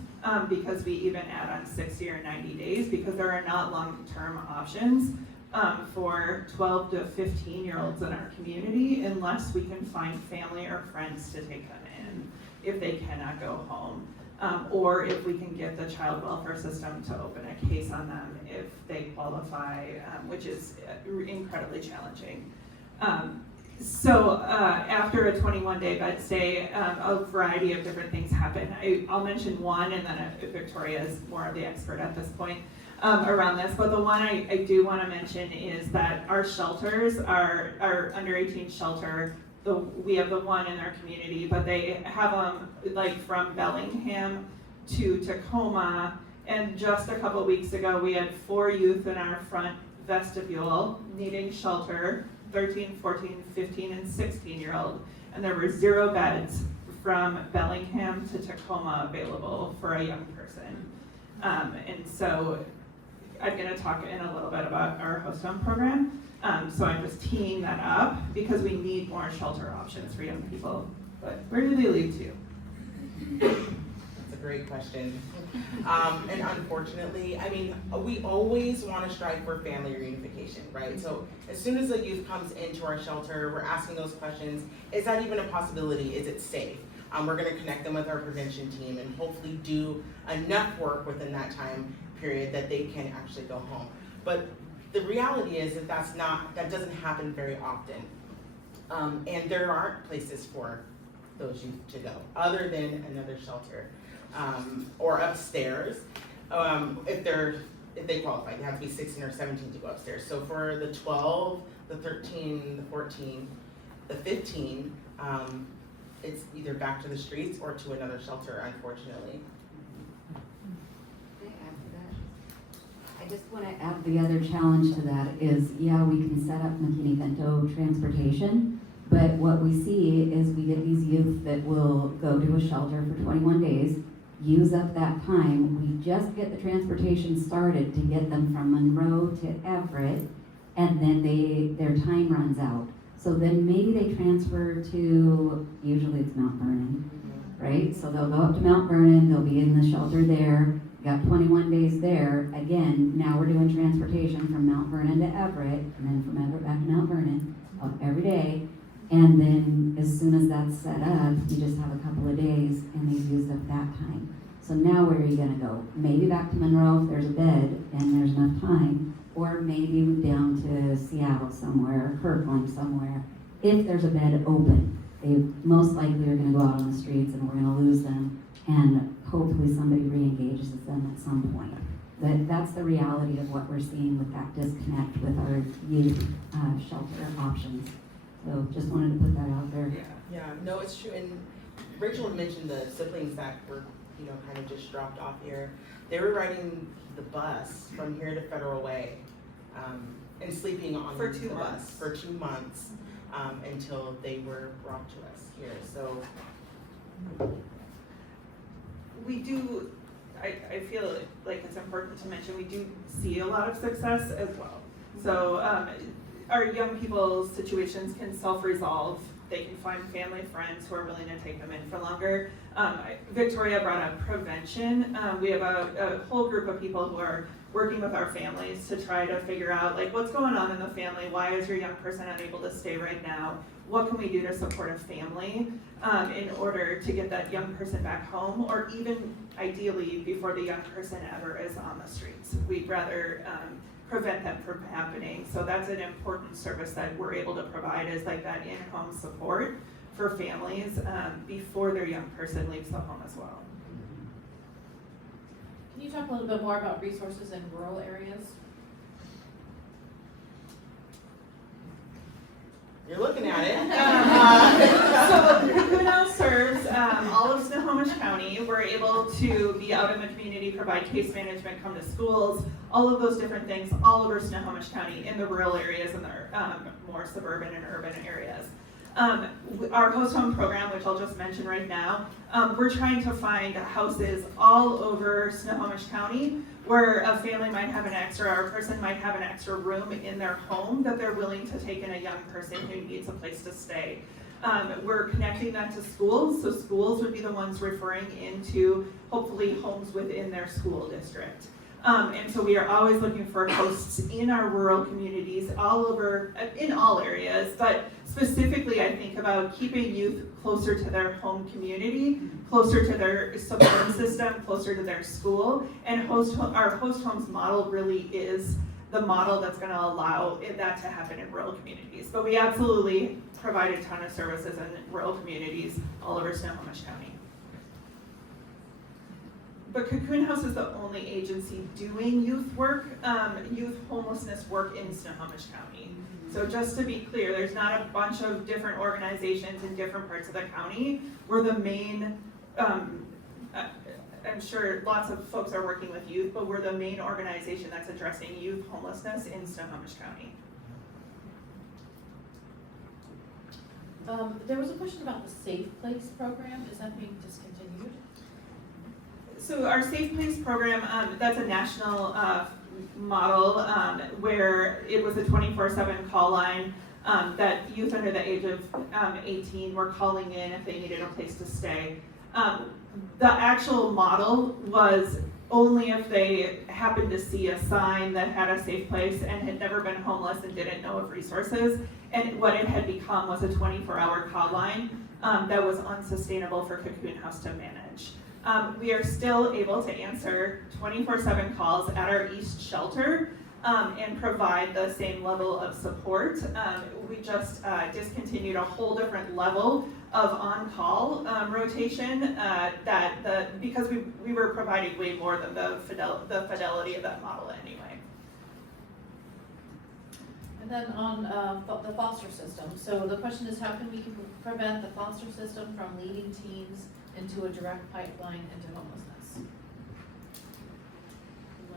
because we even add on 60 or 90 days because there are not long-term options for 12 to 15-year-olds in our community unless we can find family or friends to take them in if they cannot go home. Or if we can get the child welfare system to open a case on them if they qualify, which is incredibly challenging. So after a 21-day bed stay, a variety of different things happen. I'll mention one, and then Victoria is more of the expert at this point around this. But the one I do want to mention is that our shelters, our under 18 shelter, we have the one in our community, but they have them from Bellingham to Tacoma. And just a couple weeks ago, we had 4 youth in our front vestibule needing shelter, 13, 14, 15, and 16-year-old. And there were 0 beds from Bellingham to Tacoma available for a young person. And so I'm gonna talk in a little bit about our host home program. So I'm just teeing that up because we need more shelter options for young people. But where do they lead to? That's a great question. And unfortunately, we always want to strive for family reunification, right? So as soon as a youth comes into our shelter, we're asking those questions. Is that even a possibility? Is it safe? We're going to connect them with our prevention team and hopefully do enough work within that time period that they can actually go home. But the reality is that doesn't happen very often. And there aren't places for those youth to go other than another shelter or upstairs. If they qualify, they have to be 16 or 17 to go upstairs. So for the 12, the 13, the 14, the 15, it's either back to the streets or to another shelter, unfortunately. Can I add to that? I just want to add the other challenge to that is, yeah, we can set up McKinney-Vento transportation, but what we see is we get these youth that will go to a shelter for 21 days, use up that time. We just get the transportation started to get them from Monroe to Everett, and then their time runs out. So then maybe they transfer to, usually it's Mount Vernon, right? So they'll go up to Mount Vernon, they'll be in the shelter there, got 21 days there. Again, now we're doing transportation from Mount Vernon to Everett, and then from Everett back to Mount Vernon every day. And then as soon as that's set up, you just have a couple of days and they've used up that time. So now where are you gonna go? Maybe back to Monroe if there's a bed and there's enough time, or maybe down to Seattle somewhere, Kirkland somewhere, if there's a bed open. They most likely are gonna go out on the streets and we're gonna lose them, and hopefully somebody re-engages them at some point. But that's the reality of what we're seeing with that disconnect with our youth shelter options. So just wanted to put that out there. Yeah, no, it's true. And Rachel had mentioned the siblings that were, kind of just dropped off here. They were riding the bus from here to Federal Way, and sleeping on For the 2 bus months. for 2 months, until they were brought to us here. So We do, I feel like it's important to mention, we do see a lot of success as well. So our young people's situations can self-resolve. They can find family, friends who are willing to take them in for longer. Victoria brought up prevention. We have a whole group of people who are working with our families to try to figure out like what's going on in the family. Why is your young person unable to stay right now? What can we do to support a family in order to get that young person back home, or even ideally before the young person ever is on the streets? We'd rather prevent that from happening. So that's an important service that we're able to provide, is like that in-home support for families before their young person leaves the home as well. Can you talk a little bit more about resources in rural areas? you're looking at it. So Cocoon House serves all of Snohomish County. We're able to be out in the community, provide case management, come to schools, all of those different things all over Snohomish County in the rural areas and the more suburban and urban areas. Our host home program, which I'll just mention right now, we're trying to find houses all over Snohomish County where a family might have an extra, or a person might have an extra room in their home that they're willing to take in a young person who needs a place to stay. We're connecting that to schools, so schools would be the ones referring into hopefully homes within their school district. And so we are always looking for hosts in our rural communities all over, in all areas, but specifically I think about keeping youth closer to their home community, closer to their support system, closer to their school, and our host homes model really is the model that's gonna allow that to happen in rural communities. But we absolutely provide a ton of services in rural communities all over Snohomish County. But Cocoon House is the only agency doing youth work, youth homelessness work in Snohomish County. So just to be clear, there's not a bunch of different organizations in different parts of the county. We're the main, I'm sure lots of folks are working with youth, but we're the main organization that's addressing youth homelessness in Snohomish County. There was a question about the Safe Place program. Is that being discontinued? So our Safe Place program, that's a national model where it was a 24/7 call line that youth under the age of 18 were calling in if they needed a place to stay. The actual model was only if they happened to see a sign that had a safe place and had never been homeless and didn't know of resources. And what it had become was a 24-hour call line that was unsustainable for Cocoon House to manage. We are still able to answer 24/7 calls at our East shelter and provide the same level of support. We just discontinued a whole different level of on-call rotation because we were providing way more than the fidelity of that model anyway. And then on the foster system. So the question is, how can we prevent the foster system from leading teens into a direct pipeline into homelessness?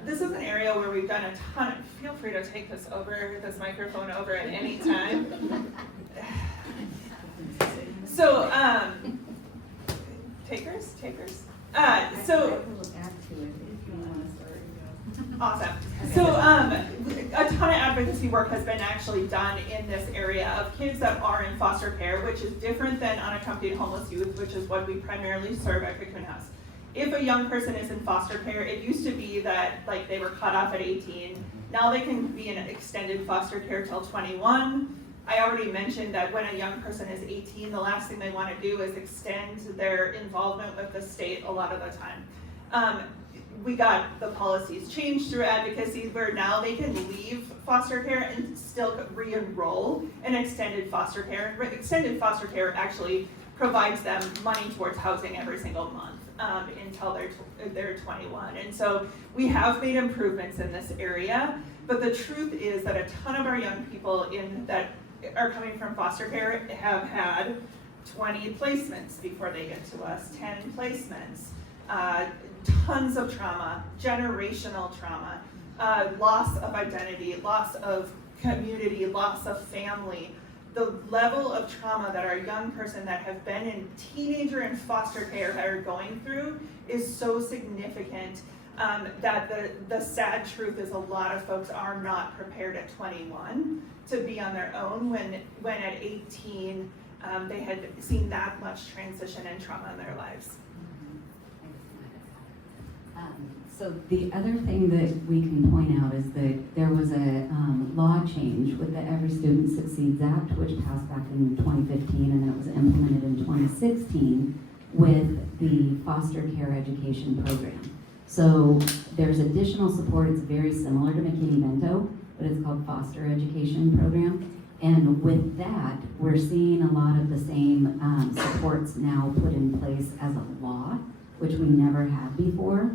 this is an area where we've done a ton, feel free to take this microphone over at any time. So, takers? So, awesome. So, a ton of advocacy work has been actually done in this area of kids that are in foster care, which is different than unaccompanied homeless youth, which is what we primarily serve at Cocoon House. If a young person is in foster care, it used to be that like they were cut off at 18. Now they can be in extended foster care till 21. I already mentioned that when a young person is 18, the last thing they want to do is extend their involvement with the state a lot of the time. We got the policies changed through advocacy where now they can leave foster care and still re-enroll in extended foster care. Extended foster care actually provides them money towards housing every single month until they're 21. And so we have made improvements in this area, but the truth is that a ton of our young people that are coming from foster care have had 20 placements before they get to us, 10 placements, tons of trauma, generational trauma, loss of identity, loss of community, loss of family. The level of trauma that our young person that have been in teenager and foster care are going through is so significant that the sad truth is a lot of folks are not prepared at 21 to be on their own when at 18 they had seen that much transition and trauma in their lives. So the other thing that we can point out is that there was a law change with the Every Student Succeeds Act, which passed back in 2015, and then it was implemented in 2016 with the foster care education program. So there's additional support. It's very similar to McKinney-Vento, but it's called Foster Education Program. And with that, we're seeing a lot of the same supports now put in place as a law, which we never had before.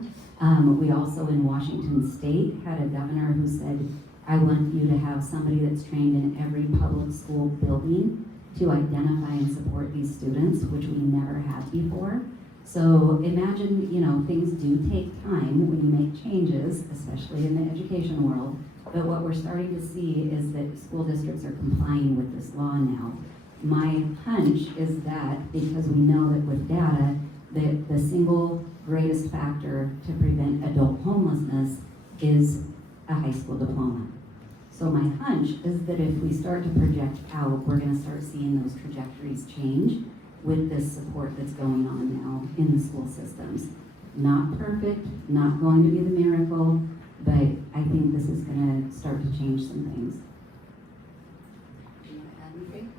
We also in Washington State had a governor who said, I want you to have somebody that's trained in every public school building to identify and support these students, which we never had before. So imagine, things do take time when you make changes, especially in the education world. But what we're starting to see is that school districts are complying with this law now. My hunch is that because we know that with data, that the single greatest factor to prevent adult homelessness is a high school diploma. So my hunch is that if we start to project out, we're going to start seeing those trajectories change with this support that's going on now in the school systems. Not perfect, not going to be the miracle, but I think this is going to start to change some things. Do you want to add anything?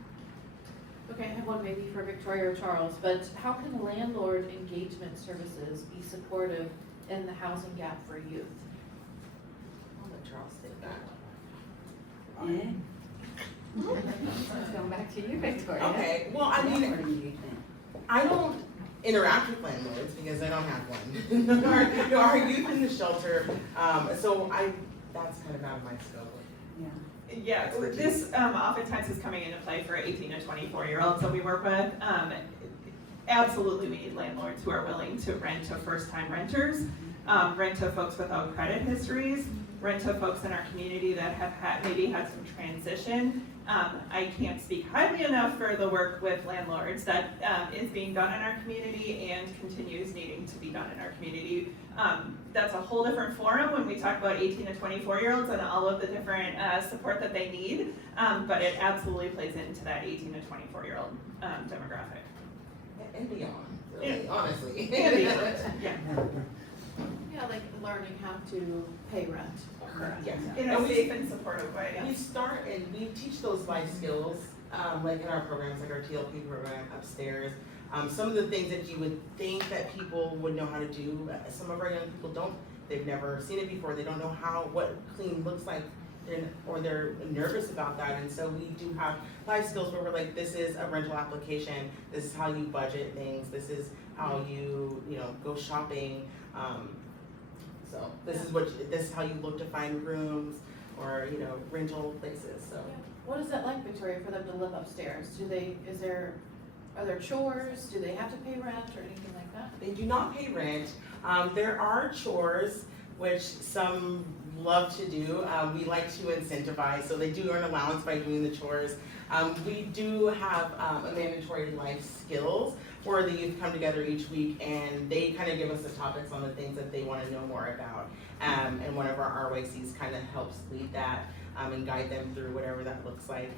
Okay, I have one maybe for Victoria or Charles, but how can landlord engagement services be supportive in the housing gap for youth? I'll let Charles take that. Going back to you, Victoria. Okay, well, I mean, I don't interact with landlords because I don't have one. our youth in the shelter, so that's kind of out of my scope. Yeah, this oftentimes is coming into play for 18 to 24-year-olds that we work with. Absolutely, we need landlords who are willing to rent to first-time renters, rent to folks without credit histories, rent to folks in our community that have maybe had some transition. I can't speak highly enough for the work with landlords that is being done in our community and continues needing to be done in our community. That's a whole different forum when we talk about 18 to 24-year-olds and all of the different support that they need, but it absolutely plays into that 18 to 24-year-old demographic. And beyond, really, honestly. And beyond, yeah. Yeah, like learning how to pay rent. Yes. In a safe and supportive way, yeah. We start and we teach those life skills, like in our programs, like our TLP program upstairs. Some of the things that you would think that people would know how to do, some of our young people don't. They've never seen it before. They don't know what clean looks like, or they're nervous about that. And so we do have life skills where we're like, this is a rental application. This is how you budget things. This is how you go shopping. So this is how you look to find rooms or rental places. So What is that like, Victoria, for them to live upstairs? Are there chores? Do they have to pay rent or anything like that? they do not pay rent. There are chores, which some love to do. We like to incentivize, so they do earn allowance by doing the chores. We do have a mandatory life skills where the youth come together each week and they kind of give us the topics on the things that they want to know more about. And one of our RYCs kind of helps lead that and guide them through whatever that looks like.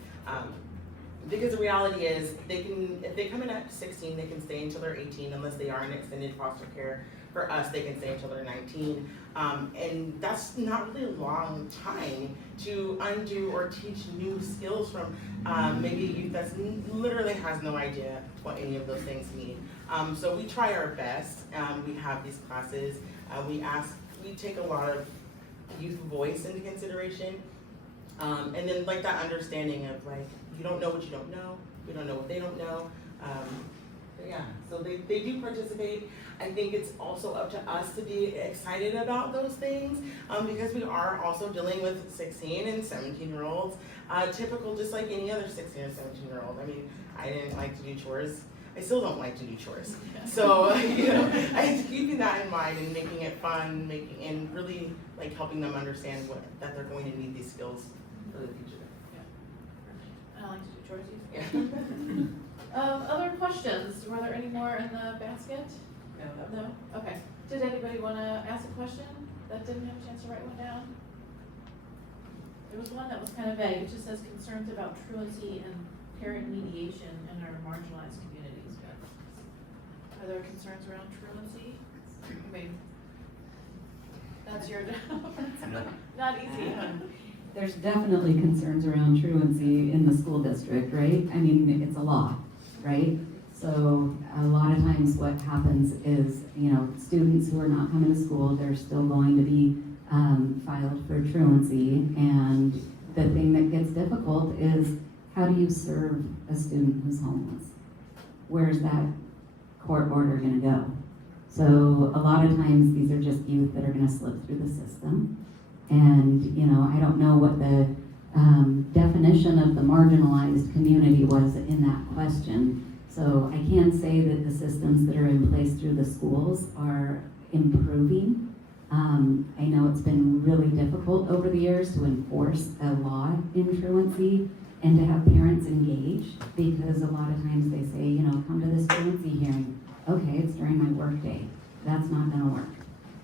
Because the reality is, if they come in at 16, they can stay until they're 18 unless they are in extended foster care. For us, they can stay until they're 19. And that's not really a long time to undo or teach new skills from maybe a youth that literally has no idea what any of those things mean. So we try our best. We have these classes. We take a lot of youth voice into consideration. And then like that understanding of like, you don't know what you don't know. We don't know what they don't know. But yeah, so they do participate. I think it's also up to us to be excited about those things because we are also dealing with 16 and 17-year-olds, typical just like any other 16 or 17-year-old. I mean, I didn't like to do chores. I still don't like to do chores. So, you know, keeping that in mind and making it fun, and really like helping them understand that they're going to need these skills for the future. I don't like to do chores either. Other questions? Were there any more in the basket? No? Okay. Did anybody want to ask a question that didn't have a chance to write one down? There was one that was kind of vague. It just says concerns about truancy and parent mediation in our marginalized communities. Are there concerns around truancy? I mean, that's your job. Not easy. There's definitely concerns around truancy in the school district, right? I mean, it's a law, right? So a lot of times what happens is, you know, students who are not coming to school, they're still going to be filed for truancy. And the thing that gets difficult is, how do you serve a student who's homeless? Where's that court order gonna go? So a lot of times these are just youth that are gonna slip through the system. And, you know, I don't know what the definition of the marginalized community was in that question. So I can say that the systems that are in place through the schools are improving. I know it's been really difficult over the years to enforce a law in truancy and to have parents engaged, because a lot of times they say, you know, come to this truancy hearing. Okay, it's during my work day. That's not gonna work.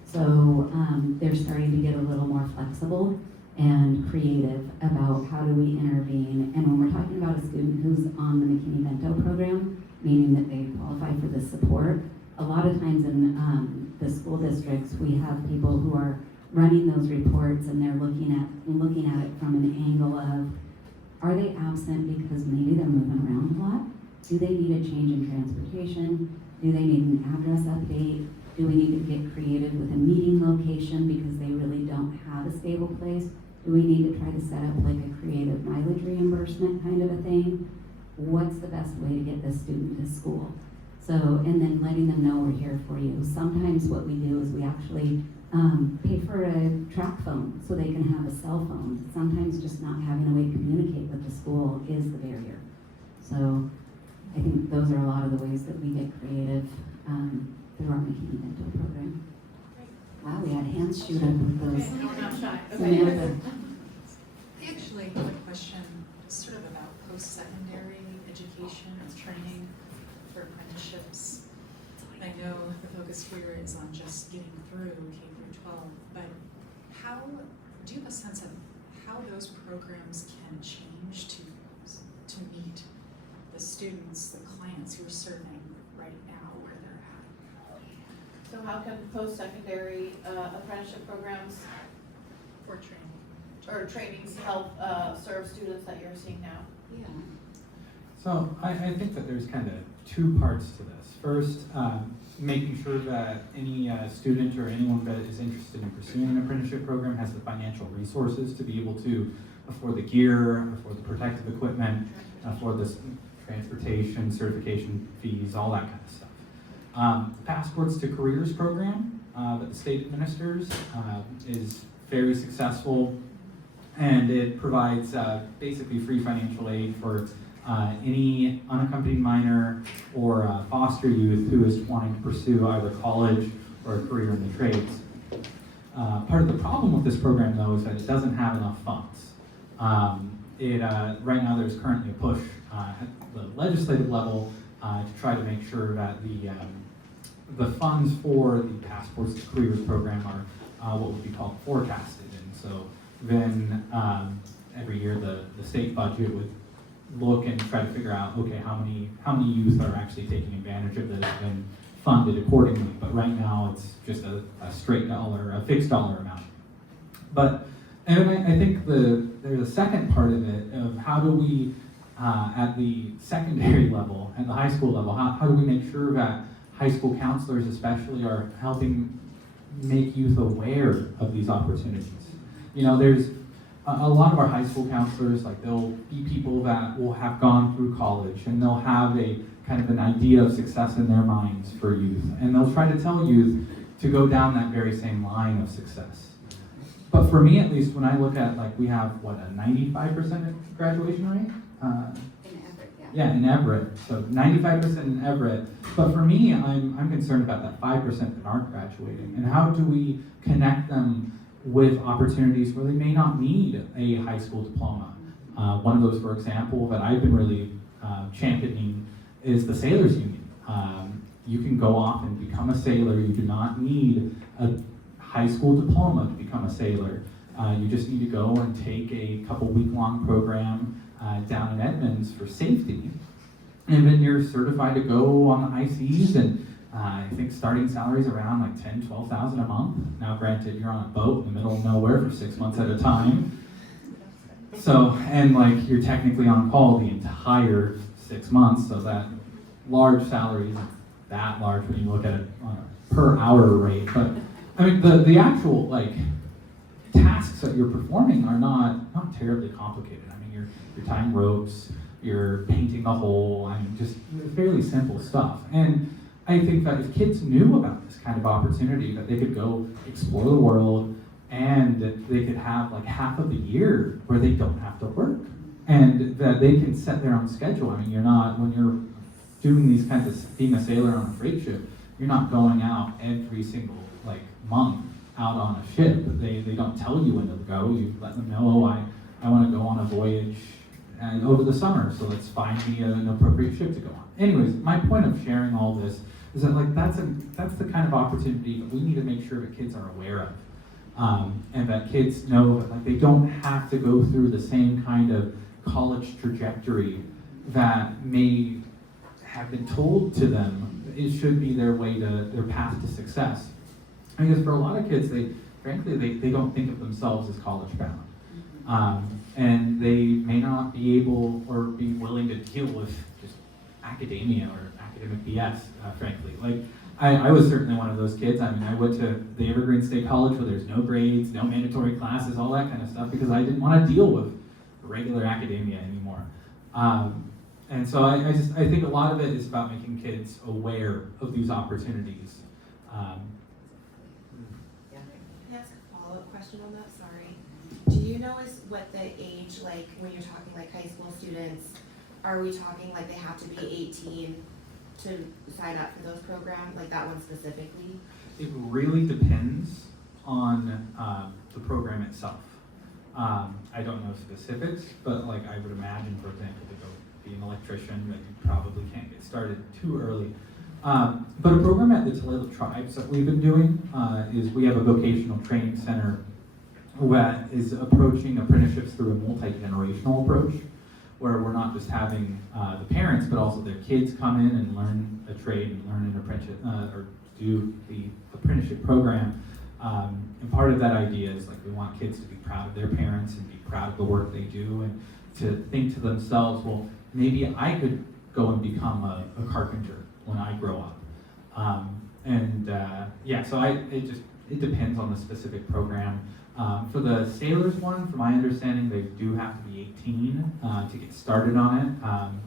So they're starting to get a little more flexible and creative about how do we intervene. And when we're talking about a student who's on the McKinney-Vento program, meaning that they qualify for this support, a lot of times in the school districts, we have people who are running those reports and they're looking at it from an angle of, are they absent because maybe they're moving around a lot? Do they need a change in transportation? Do they need an address update? Do we need to get creative with a meeting location because they really don't have a stable place? Do we need to try to set up like a creative mileage reimbursement kind of a thing? What's the best way to get this student to school? So, and then letting them know we're here for you. Sometimes what we do is we actually pay for a track phone so they can have a cell phone. Sometimes just not having a way to communicate with the school is the barrier. So I think those are a lot of the ways that we get creative through our McKinney-Vento program. Wow, we had hands shoot up with those. Okay, we're not shy. Samantha. I actually have a question sort of about post-secondary education and training for apprenticeships. I know the focus here is on just getting through K through 12, but how, do you have a sense of how those programs can change to meet the students, the clients who are serving right now where they're at? So how can post-secondary apprenticeship programs For training. or trainings help serve students that you're seeing now? Yeah. So I think that there's kind of two parts to this. First, making sure that any student or anyone that is interested in pursuing an apprenticeship program has the financial resources to be able to afford the gear, afford the protective equipment, afford the transportation, certification fees, all that kind of stuff. The Passports to Careers program that the state administers is very successful, and it provides basically free financial aid for any unaccompanied minor or foster youth who is wanting to pursue either college or a career in the trades. Part of the problem with this program, though, is that it doesn't have enough funds. Right now, there's currently a push at the legislative level to try to make sure that the funds for the Passports to Careers program are what would be called forecasted. And so then every year the state budget would look and try to figure out, okay, how many youth are actually taking advantage of this and funded accordingly. But right now it's just a straight dollar, a fixed dollar amount. But and I think there's a second part of it of how do we at the secondary level, at the high school level, how do we make sure that high school counselors especially are helping make youth aware of these opportunities? You know, there's a lot of our high school counselors, like they'll be people that will have gone through college and they'll have a kind of an idea of success in their minds for youth. And they'll try to tell youth to go down that very same line of success. But for me, at least, when I look at, like, we have, what, a 95% graduation rate? In Everett, yeah. Yeah, in Everett. So 95% in Everett. But for me, I'm concerned about that 5% that aren't graduating. And how do we connect them with opportunities where they may not need a high school diploma? One of those, for example, that I've been really championing is the Sailors Union. You can go off and become a sailor. You do not need a high school diploma to become a sailor. You just need to go and take a couple week-long program down in Edmonds for safety. And then you're certified to go on the high seas, and I think starting salaries around like $10,000, $12,000 a month. Now granted, you're on a boat in the middle of nowhere for 6 months at a time. So, and like you're technically on call the entire 6 months, so that large salary isn't that large when you look at it on a per hour rate. But I mean, the actual like tasks that you're performing are not terribly complicated. I mean, you're tying ropes, you're painting the hull, I mean, just fairly simple stuff. And I think that if kids knew about this kind of opportunity, that they could go explore the world and they could have like half of the year where they don't have to work, and that they can set their own schedule. I mean, you're not, when you're doing these kinds of, being a sailor on a freight ship, you're not going out every single like month out on a ship. They don't tell you when to go. You let them know, oh, I want to go on a voyage over the summer, so let's find me an appropriate ship to go on. Anyways, my point of sharing all this is that like that's the kind of opportunity that we need to make sure that kids are aware of, and that kids know that like they don't have to go through the same kind of college trajectory that may have been told to them it should be their way to their path to success. Because for a lot of kids, they don't think of themselves as college bound, and they may not be able or be willing to deal with just academia or academic BS. Frankly, like I was certainly one of those kids. I mean, I went to the Evergreen State College where there's no grades, no mandatory classes, all that kind of stuff, because I didn't want to deal with regular academia anymore. And so I think a lot of it is about making kids aware of these opportunities. Can I ask a follow-up question on that? Sorry. Do you know what the age, like when you're talking like high school students, are we talking like they have to be 18 to sign up for those programs, like that one specifically? It really depends on the program itself. I don't know specifics, but like I would imagine, for example, to go be an electrician, that you probably can't get started too early. But a program at the Tulalip Tribes that we've been doing is we have a vocational training center that is approaching apprenticeships through a multi-generational approach, where we're not just having the parents, but also their kids come in and learn a trade and learn an apprenticeship, or do the apprenticeship program. And part of that idea is like we want kids to be proud of their parents and be proud of the work they do, and to think to themselves, well, maybe I could go and become a carpenter when I grow up. So it depends on the specific program. For the sailors one, from my understanding, they do have to be 18 to get started on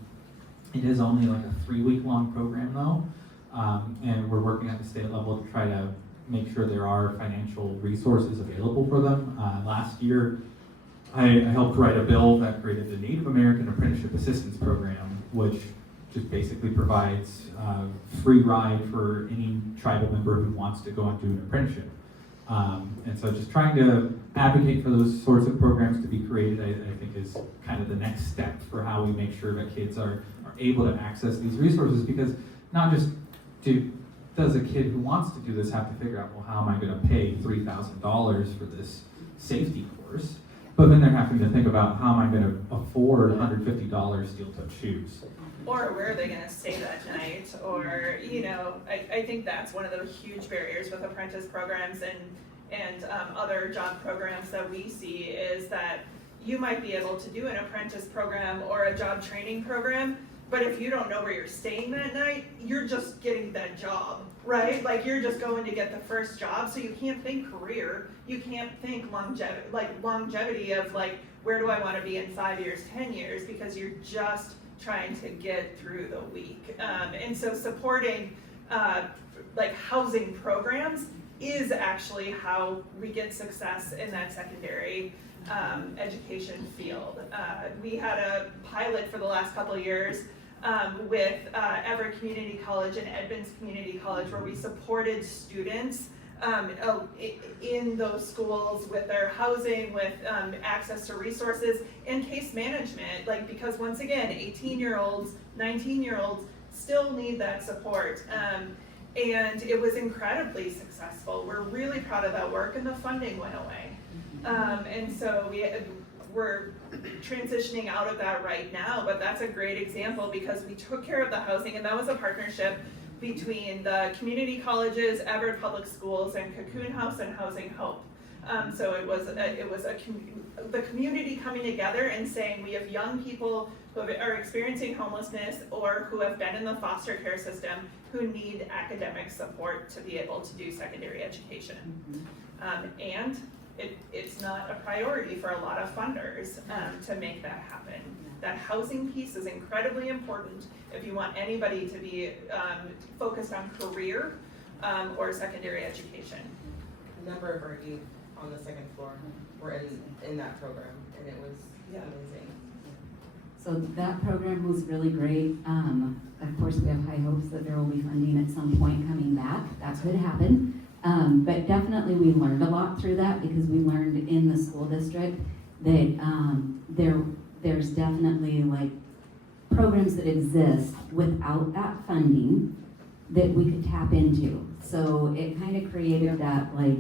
it. It is only like a 3-week-long program though, and we're working at the state level to try to make sure there are financial resources available for them. Last year, I helped write a bill that created the Native American Apprenticeship Assistance Program, which just basically provides free ride for any tribal member who wants to go and do an apprenticeship. And so just trying to advocate for those sorts of programs to be created, I think is kind of the next step for how we make sure that kids are able to access these resources, because not just does a kid who wants to do this have to figure out, well, how am I gonna pay $3,000 for this safety course? But then they're having to think about, how am I gonna afford $150 steel-toe shoes? Or where are they gonna stay that night? Or, you know, I think that's one of the huge barriers with apprentice programs and other job programs that we see, is that you might be able to do an apprentice program or a job training program, but if you don't know where you're staying that night, you're just getting that job, right? Like, you're just going to get the first job, so you can't think career, you can't think longevity of like, where do I wanna be in 5 years, 10 years, because you're just trying to get through the week. And so supporting like housing programs is actually how we get success in that secondary education field. We had a pilot for the last couple of years with Everett Community College and Edmonds Community College, where we supported students in those schools with their housing, with access to resources and case management, like, because once again, 18-year-olds, 19-year-olds still need that support. And it was incredibly successful. We're really proud of that work, and the funding went away. And so we're transitioning out of that right now, but that's a great example because we took care of the housing, and that was a partnership between the community colleges, Everett Public Schools, and Cocoon House and Housing Hope. So it was the community coming together and saying, we have young people who are experiencing homelessness or who have been in the foster care system who need academic support to be able to do secondary education. And it's not a priority for a lot of funders to make that happen. That housing piece is incredibly important if you want anybody to be focused on career or secondary education. A number of our youth on the second floor were in that program, and it was amazing. So that program was really great. Of course, we have high hopes that there will be funding at some point coming back. That could happen. But definitely we learned a lot through that, because we learned in the school district that there's definitely like programs that exist without that funding that we could tap into. So it kind of created that, like,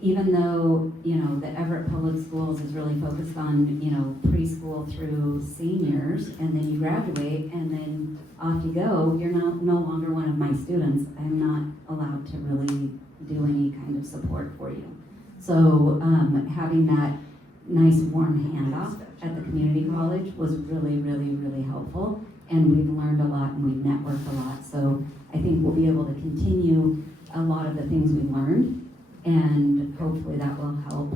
even though, you know, the Everett Public Schools is really focused on, you know, preschool through seniors, and then you graduate and then off you go, you're no longer one of my students. I'm not allowed to really do any kind of support for you. So having that nice warm handoff at the community college was really, really, really helpful. And we've learned a lot and we've networked a lot. So I think we'll be able to continue a lot of the things we learned, and hopefully that will help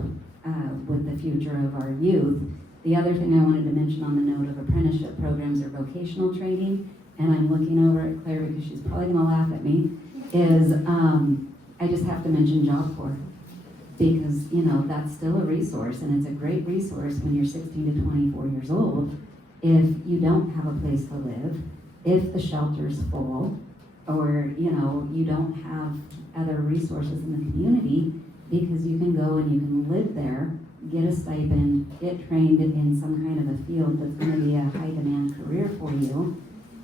with the future of our youth. The other thing I wanted to mention on the note of apprenticeship programs or vocational training, and I'm looking over at Claire because she's probably gonna laugh at me, is I just have to mention Job Corps, because, you know, that's still a resource, and it's a great resource when you're 16 to 24 years old. If you don't have a place to live, if the shelter's full, or, you know, you don't have other resources in the community, because you can go and you can live there, get a stipend, get trained in some kind of a field that's gonna be a high demand career for you,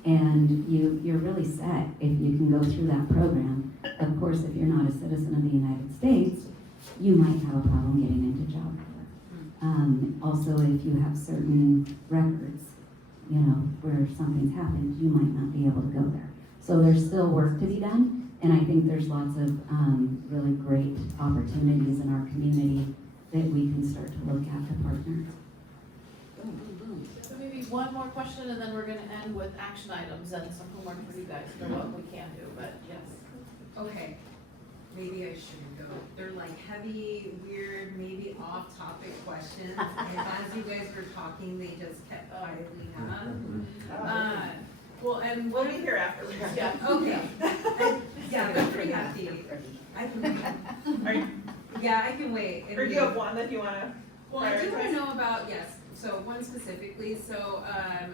and you're really set if you can go through that program. Of course, if you're not a citizen of the United States, you might have a problem getting into Job Corps. Also, if you have certain records, you know, where something's happened, you might not be able to go there. So there's still work to be done, and I think there's lots of really great opportunities in our community that we can start to look at to partner. So maybe one more question, and then we're gonna end with action items and some homework for you guys for what we can do, but yes. Okay, maybe I shouldn't go. They're like heavy, weird, maybe off-topic questions. And as you guys were talking, they just kept quietly on. Well, and we'll be here afterwards. Yeah. Okay. Yeah, I'm pretty happy. I can wait. Or do you have one that you wanna? Well, I do want to know about, yes, So one specifically,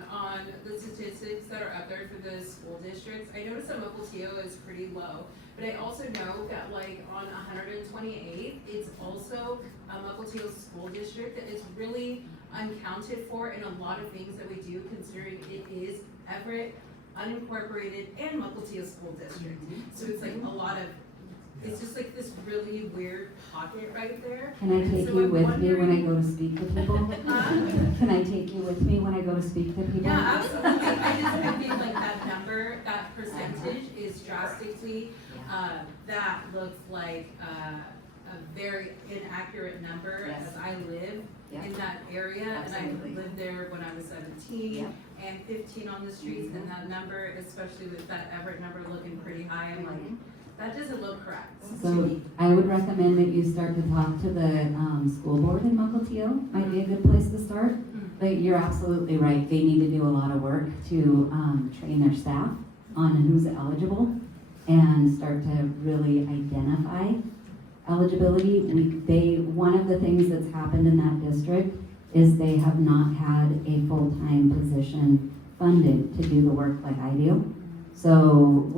on the statistics that are up there for the school districts, I noticed that Mukilteo is pretty low. But I also know that like on 128th, it's also a Mukilteo school district that is really uncounted for in a lot of things that we do, considering it is Everett, unincorporated, and Mukilteo school district. So it's like a lot of, it's just like this really weird pocket right there. Can I take So you I'm with me when I wondering- go to speak to people? Can I take you with me when I go to speak to people? Yeah, absolutely. I feel like that number, that percentage is drastically, that looks like a very inaccurate number Yes. as I live Yeah. in that area. Absolutely. And I lived there when I was 17 Yeah. and 15 on the streets, and that number, especially with that Everett number looking pretty high, I'm like, that doesn't look correct to So me. I would recommend that you start to talk to the school board in Mukilteo. Might be a good place to start. But you're absolutely right. They need to do a lot of work to train their staff on who's eligible and start to really identify eligibility. One of the things that's happened in that district is they have not had a full-time position funded to do the work like I do. So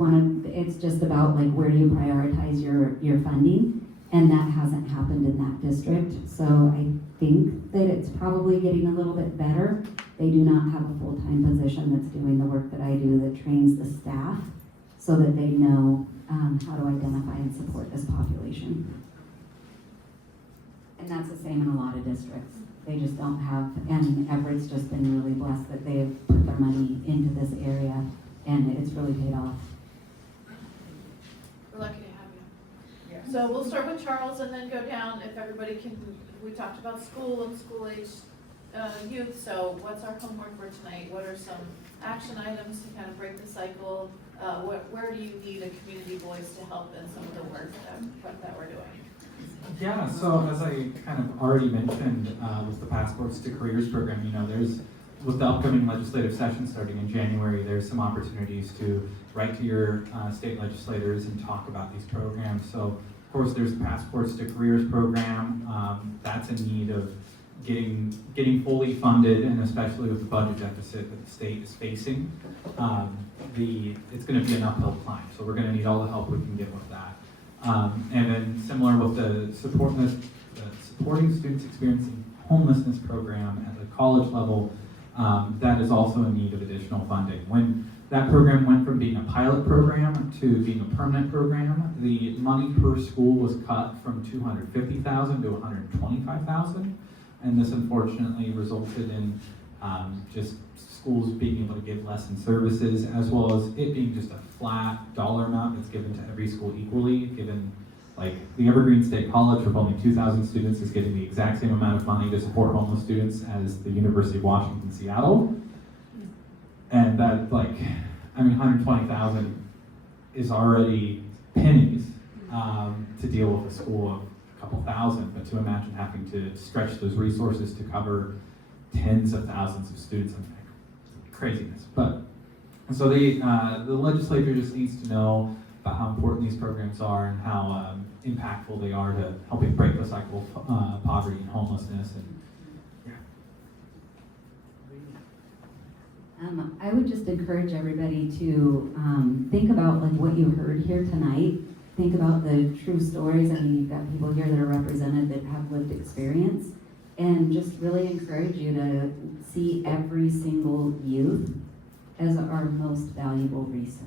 it's just about like where do you prioritize your funding, and that hasn't happened in that district. So I think that it's probably getting a little bit better. They do not have a full-time position that's doing the work that I do, that trains the staff so that they know how to identify and support this population. And that's the same in a lot of districts. They just don't have, and Everett's just been really blessed that they've put their money into this area, and it's really paid off. We're lucky to have you. So we'll start with Charles and then go down, if everybody can, we talked about school and school-age youth, so what's our homework for tonight? What are some action items to kind of break the cycle? Where do you need a community voice to help in some of the work that we're doing? Yeah, so as I kind of already mentioned with the Passports to Careers program, with the upcoming legislative session starting in January, there's some opportunities to write to your state legislators and talk about these programs. So, of course, there's the Passports to Careers program. That's in need of getting fully funded, and especially with the budget deficit that the state is facing, it's going to be an uphill climb. So we're going to need all the help we can get with that. And then similar with the supporting students experiencing homelessness program at the college level, that is also in need of additional funding. When that program went from being a pilot program to being a permanent program, the money per school was cut from $250,000 to $125,000, and this unfortunately resulted in just schools being able to give less in services, as well as it being just a flat dollar amount that's given to every school equally, given like the Evergreen State College with only 2,000 students is getting the exact same amount of money to support homeless students as the University of Washington, Seattle. And that, $120,000 is already pennies to deal with a school of a couple thousand, but to imagine having to stretch those resources to cover tens of thousands of students, craziness. But so the legislature just needs to know about how important these programs are and how impactful they are to helping break the cycle of poverty and homelessness. And I would just encourage everybody to think about like what you heard here tonight. Think about the true stories. I mean, you've got people here that are represented that have lived experience, and just really encourage you to see every single youth as our most valuable resource.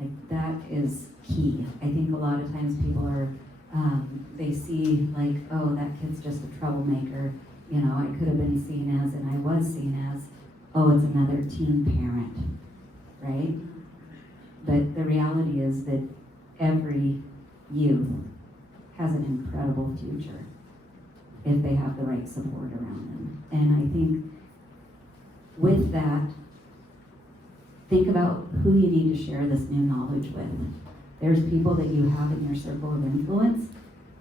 Like that is key. I think a lot of times people are, they see like, oh, that kid's just a troublemaker. I could have been seen as, and I was seen as, oh, it's another teen parent, right? But the reality is that every youth has an incredible future if they have the right support around them. And I think with that, think about who you need to share this new knowledge with. There's people that you have in your circle of influence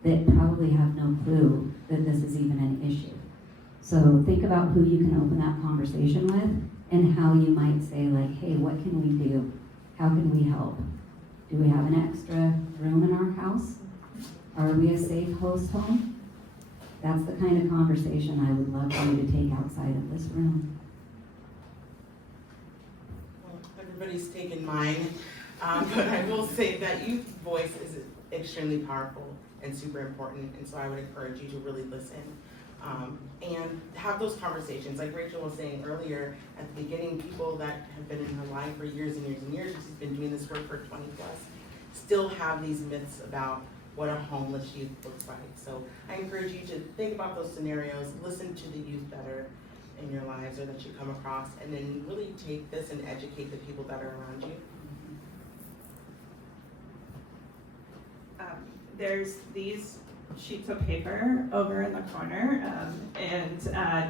that probably have no clue that this is even an issue. So think about who you can open that conversation with and how you might say like, hey, what can we do? How can we help? Do we have an extra room in our house? Are we a safe host home? That's the kind of conversation I would love for you to take outside of this room. Well, everybody's taken mine, but I will say that youth voice is extremely powerful and super important, and so I would encourage you to really listen and have those conversations. Like Rachel was saying earlier at the beginning, people that have been in her life for years and years and years, she's been doing this work for 20 plus, still have these myths about what a homeless youth looks like. So I encourage you to think about those scenarios, listen to the youth that are in your lives or that you come across, and then really take this and educate the people that are around you. There's these sheets of paper over in the corner, and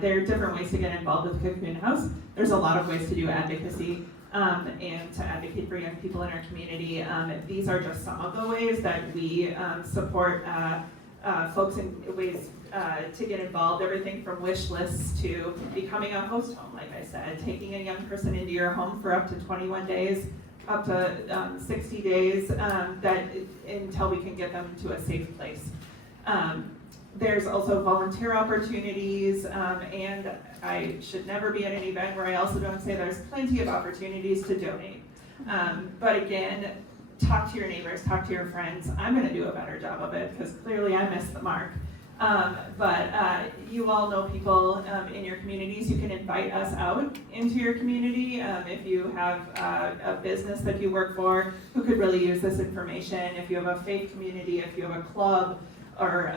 there are different ways to get involved with Cocoon House. There's a lot of ways to do advocacy and to advocate for young people in our community. These are just some of the ways that we support folks in ways to get involved, everything from wish lists to becoming a host home, like I said, taking a young person into your home for up to 21 days, up to 60 days, until we can get them to a safe place. There's also volunteer opportunities, and I should never be at an event where I also don't say there's plenty of opportunities to donate. But again, talk to your neighbors, talk to your friends. I'm gonna do a better job of it because clearly I missed the mark. But you all know people in your communities. You can invite us out into your community if you have a business that you work for who could really use this information. If you have a faith community, if you have a club, or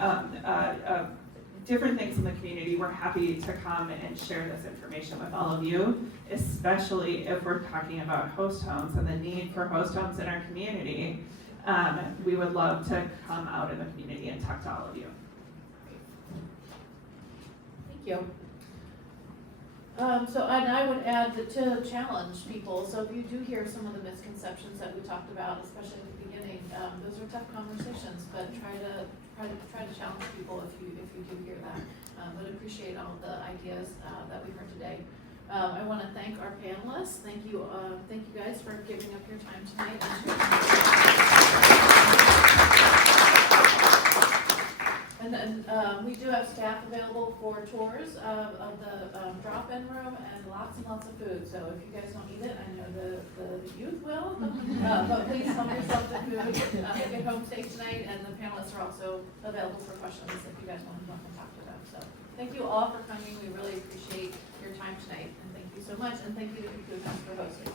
different things in the community, we're happy to come and share this information with all of you, especially if we're talking about host homes and the need for host homes in our community. We would love to come out in the community and talk to all of you. Thank you. And I would add to challenge people. So if you do hear some of the misconceptions that we talked about, especially at the beginning, those are tough conversations. But try to challenge people if you do hear that. But appreciate all the ideas that we heard today. I want to thank our panelists. Thank you guys for giving up your time tonight. And then we do have staff available for tours of the drop-in room and lots of food. So if you guys don't eat it, I know the youth will, but please help yourself to food. Get home safe tonight, and the panelists are also available for questions if you guys want to come and talk to them. So thank you all for coming. We really appreciate your time tonight, and thank you so much, and thank you to Cocoon House for hosting.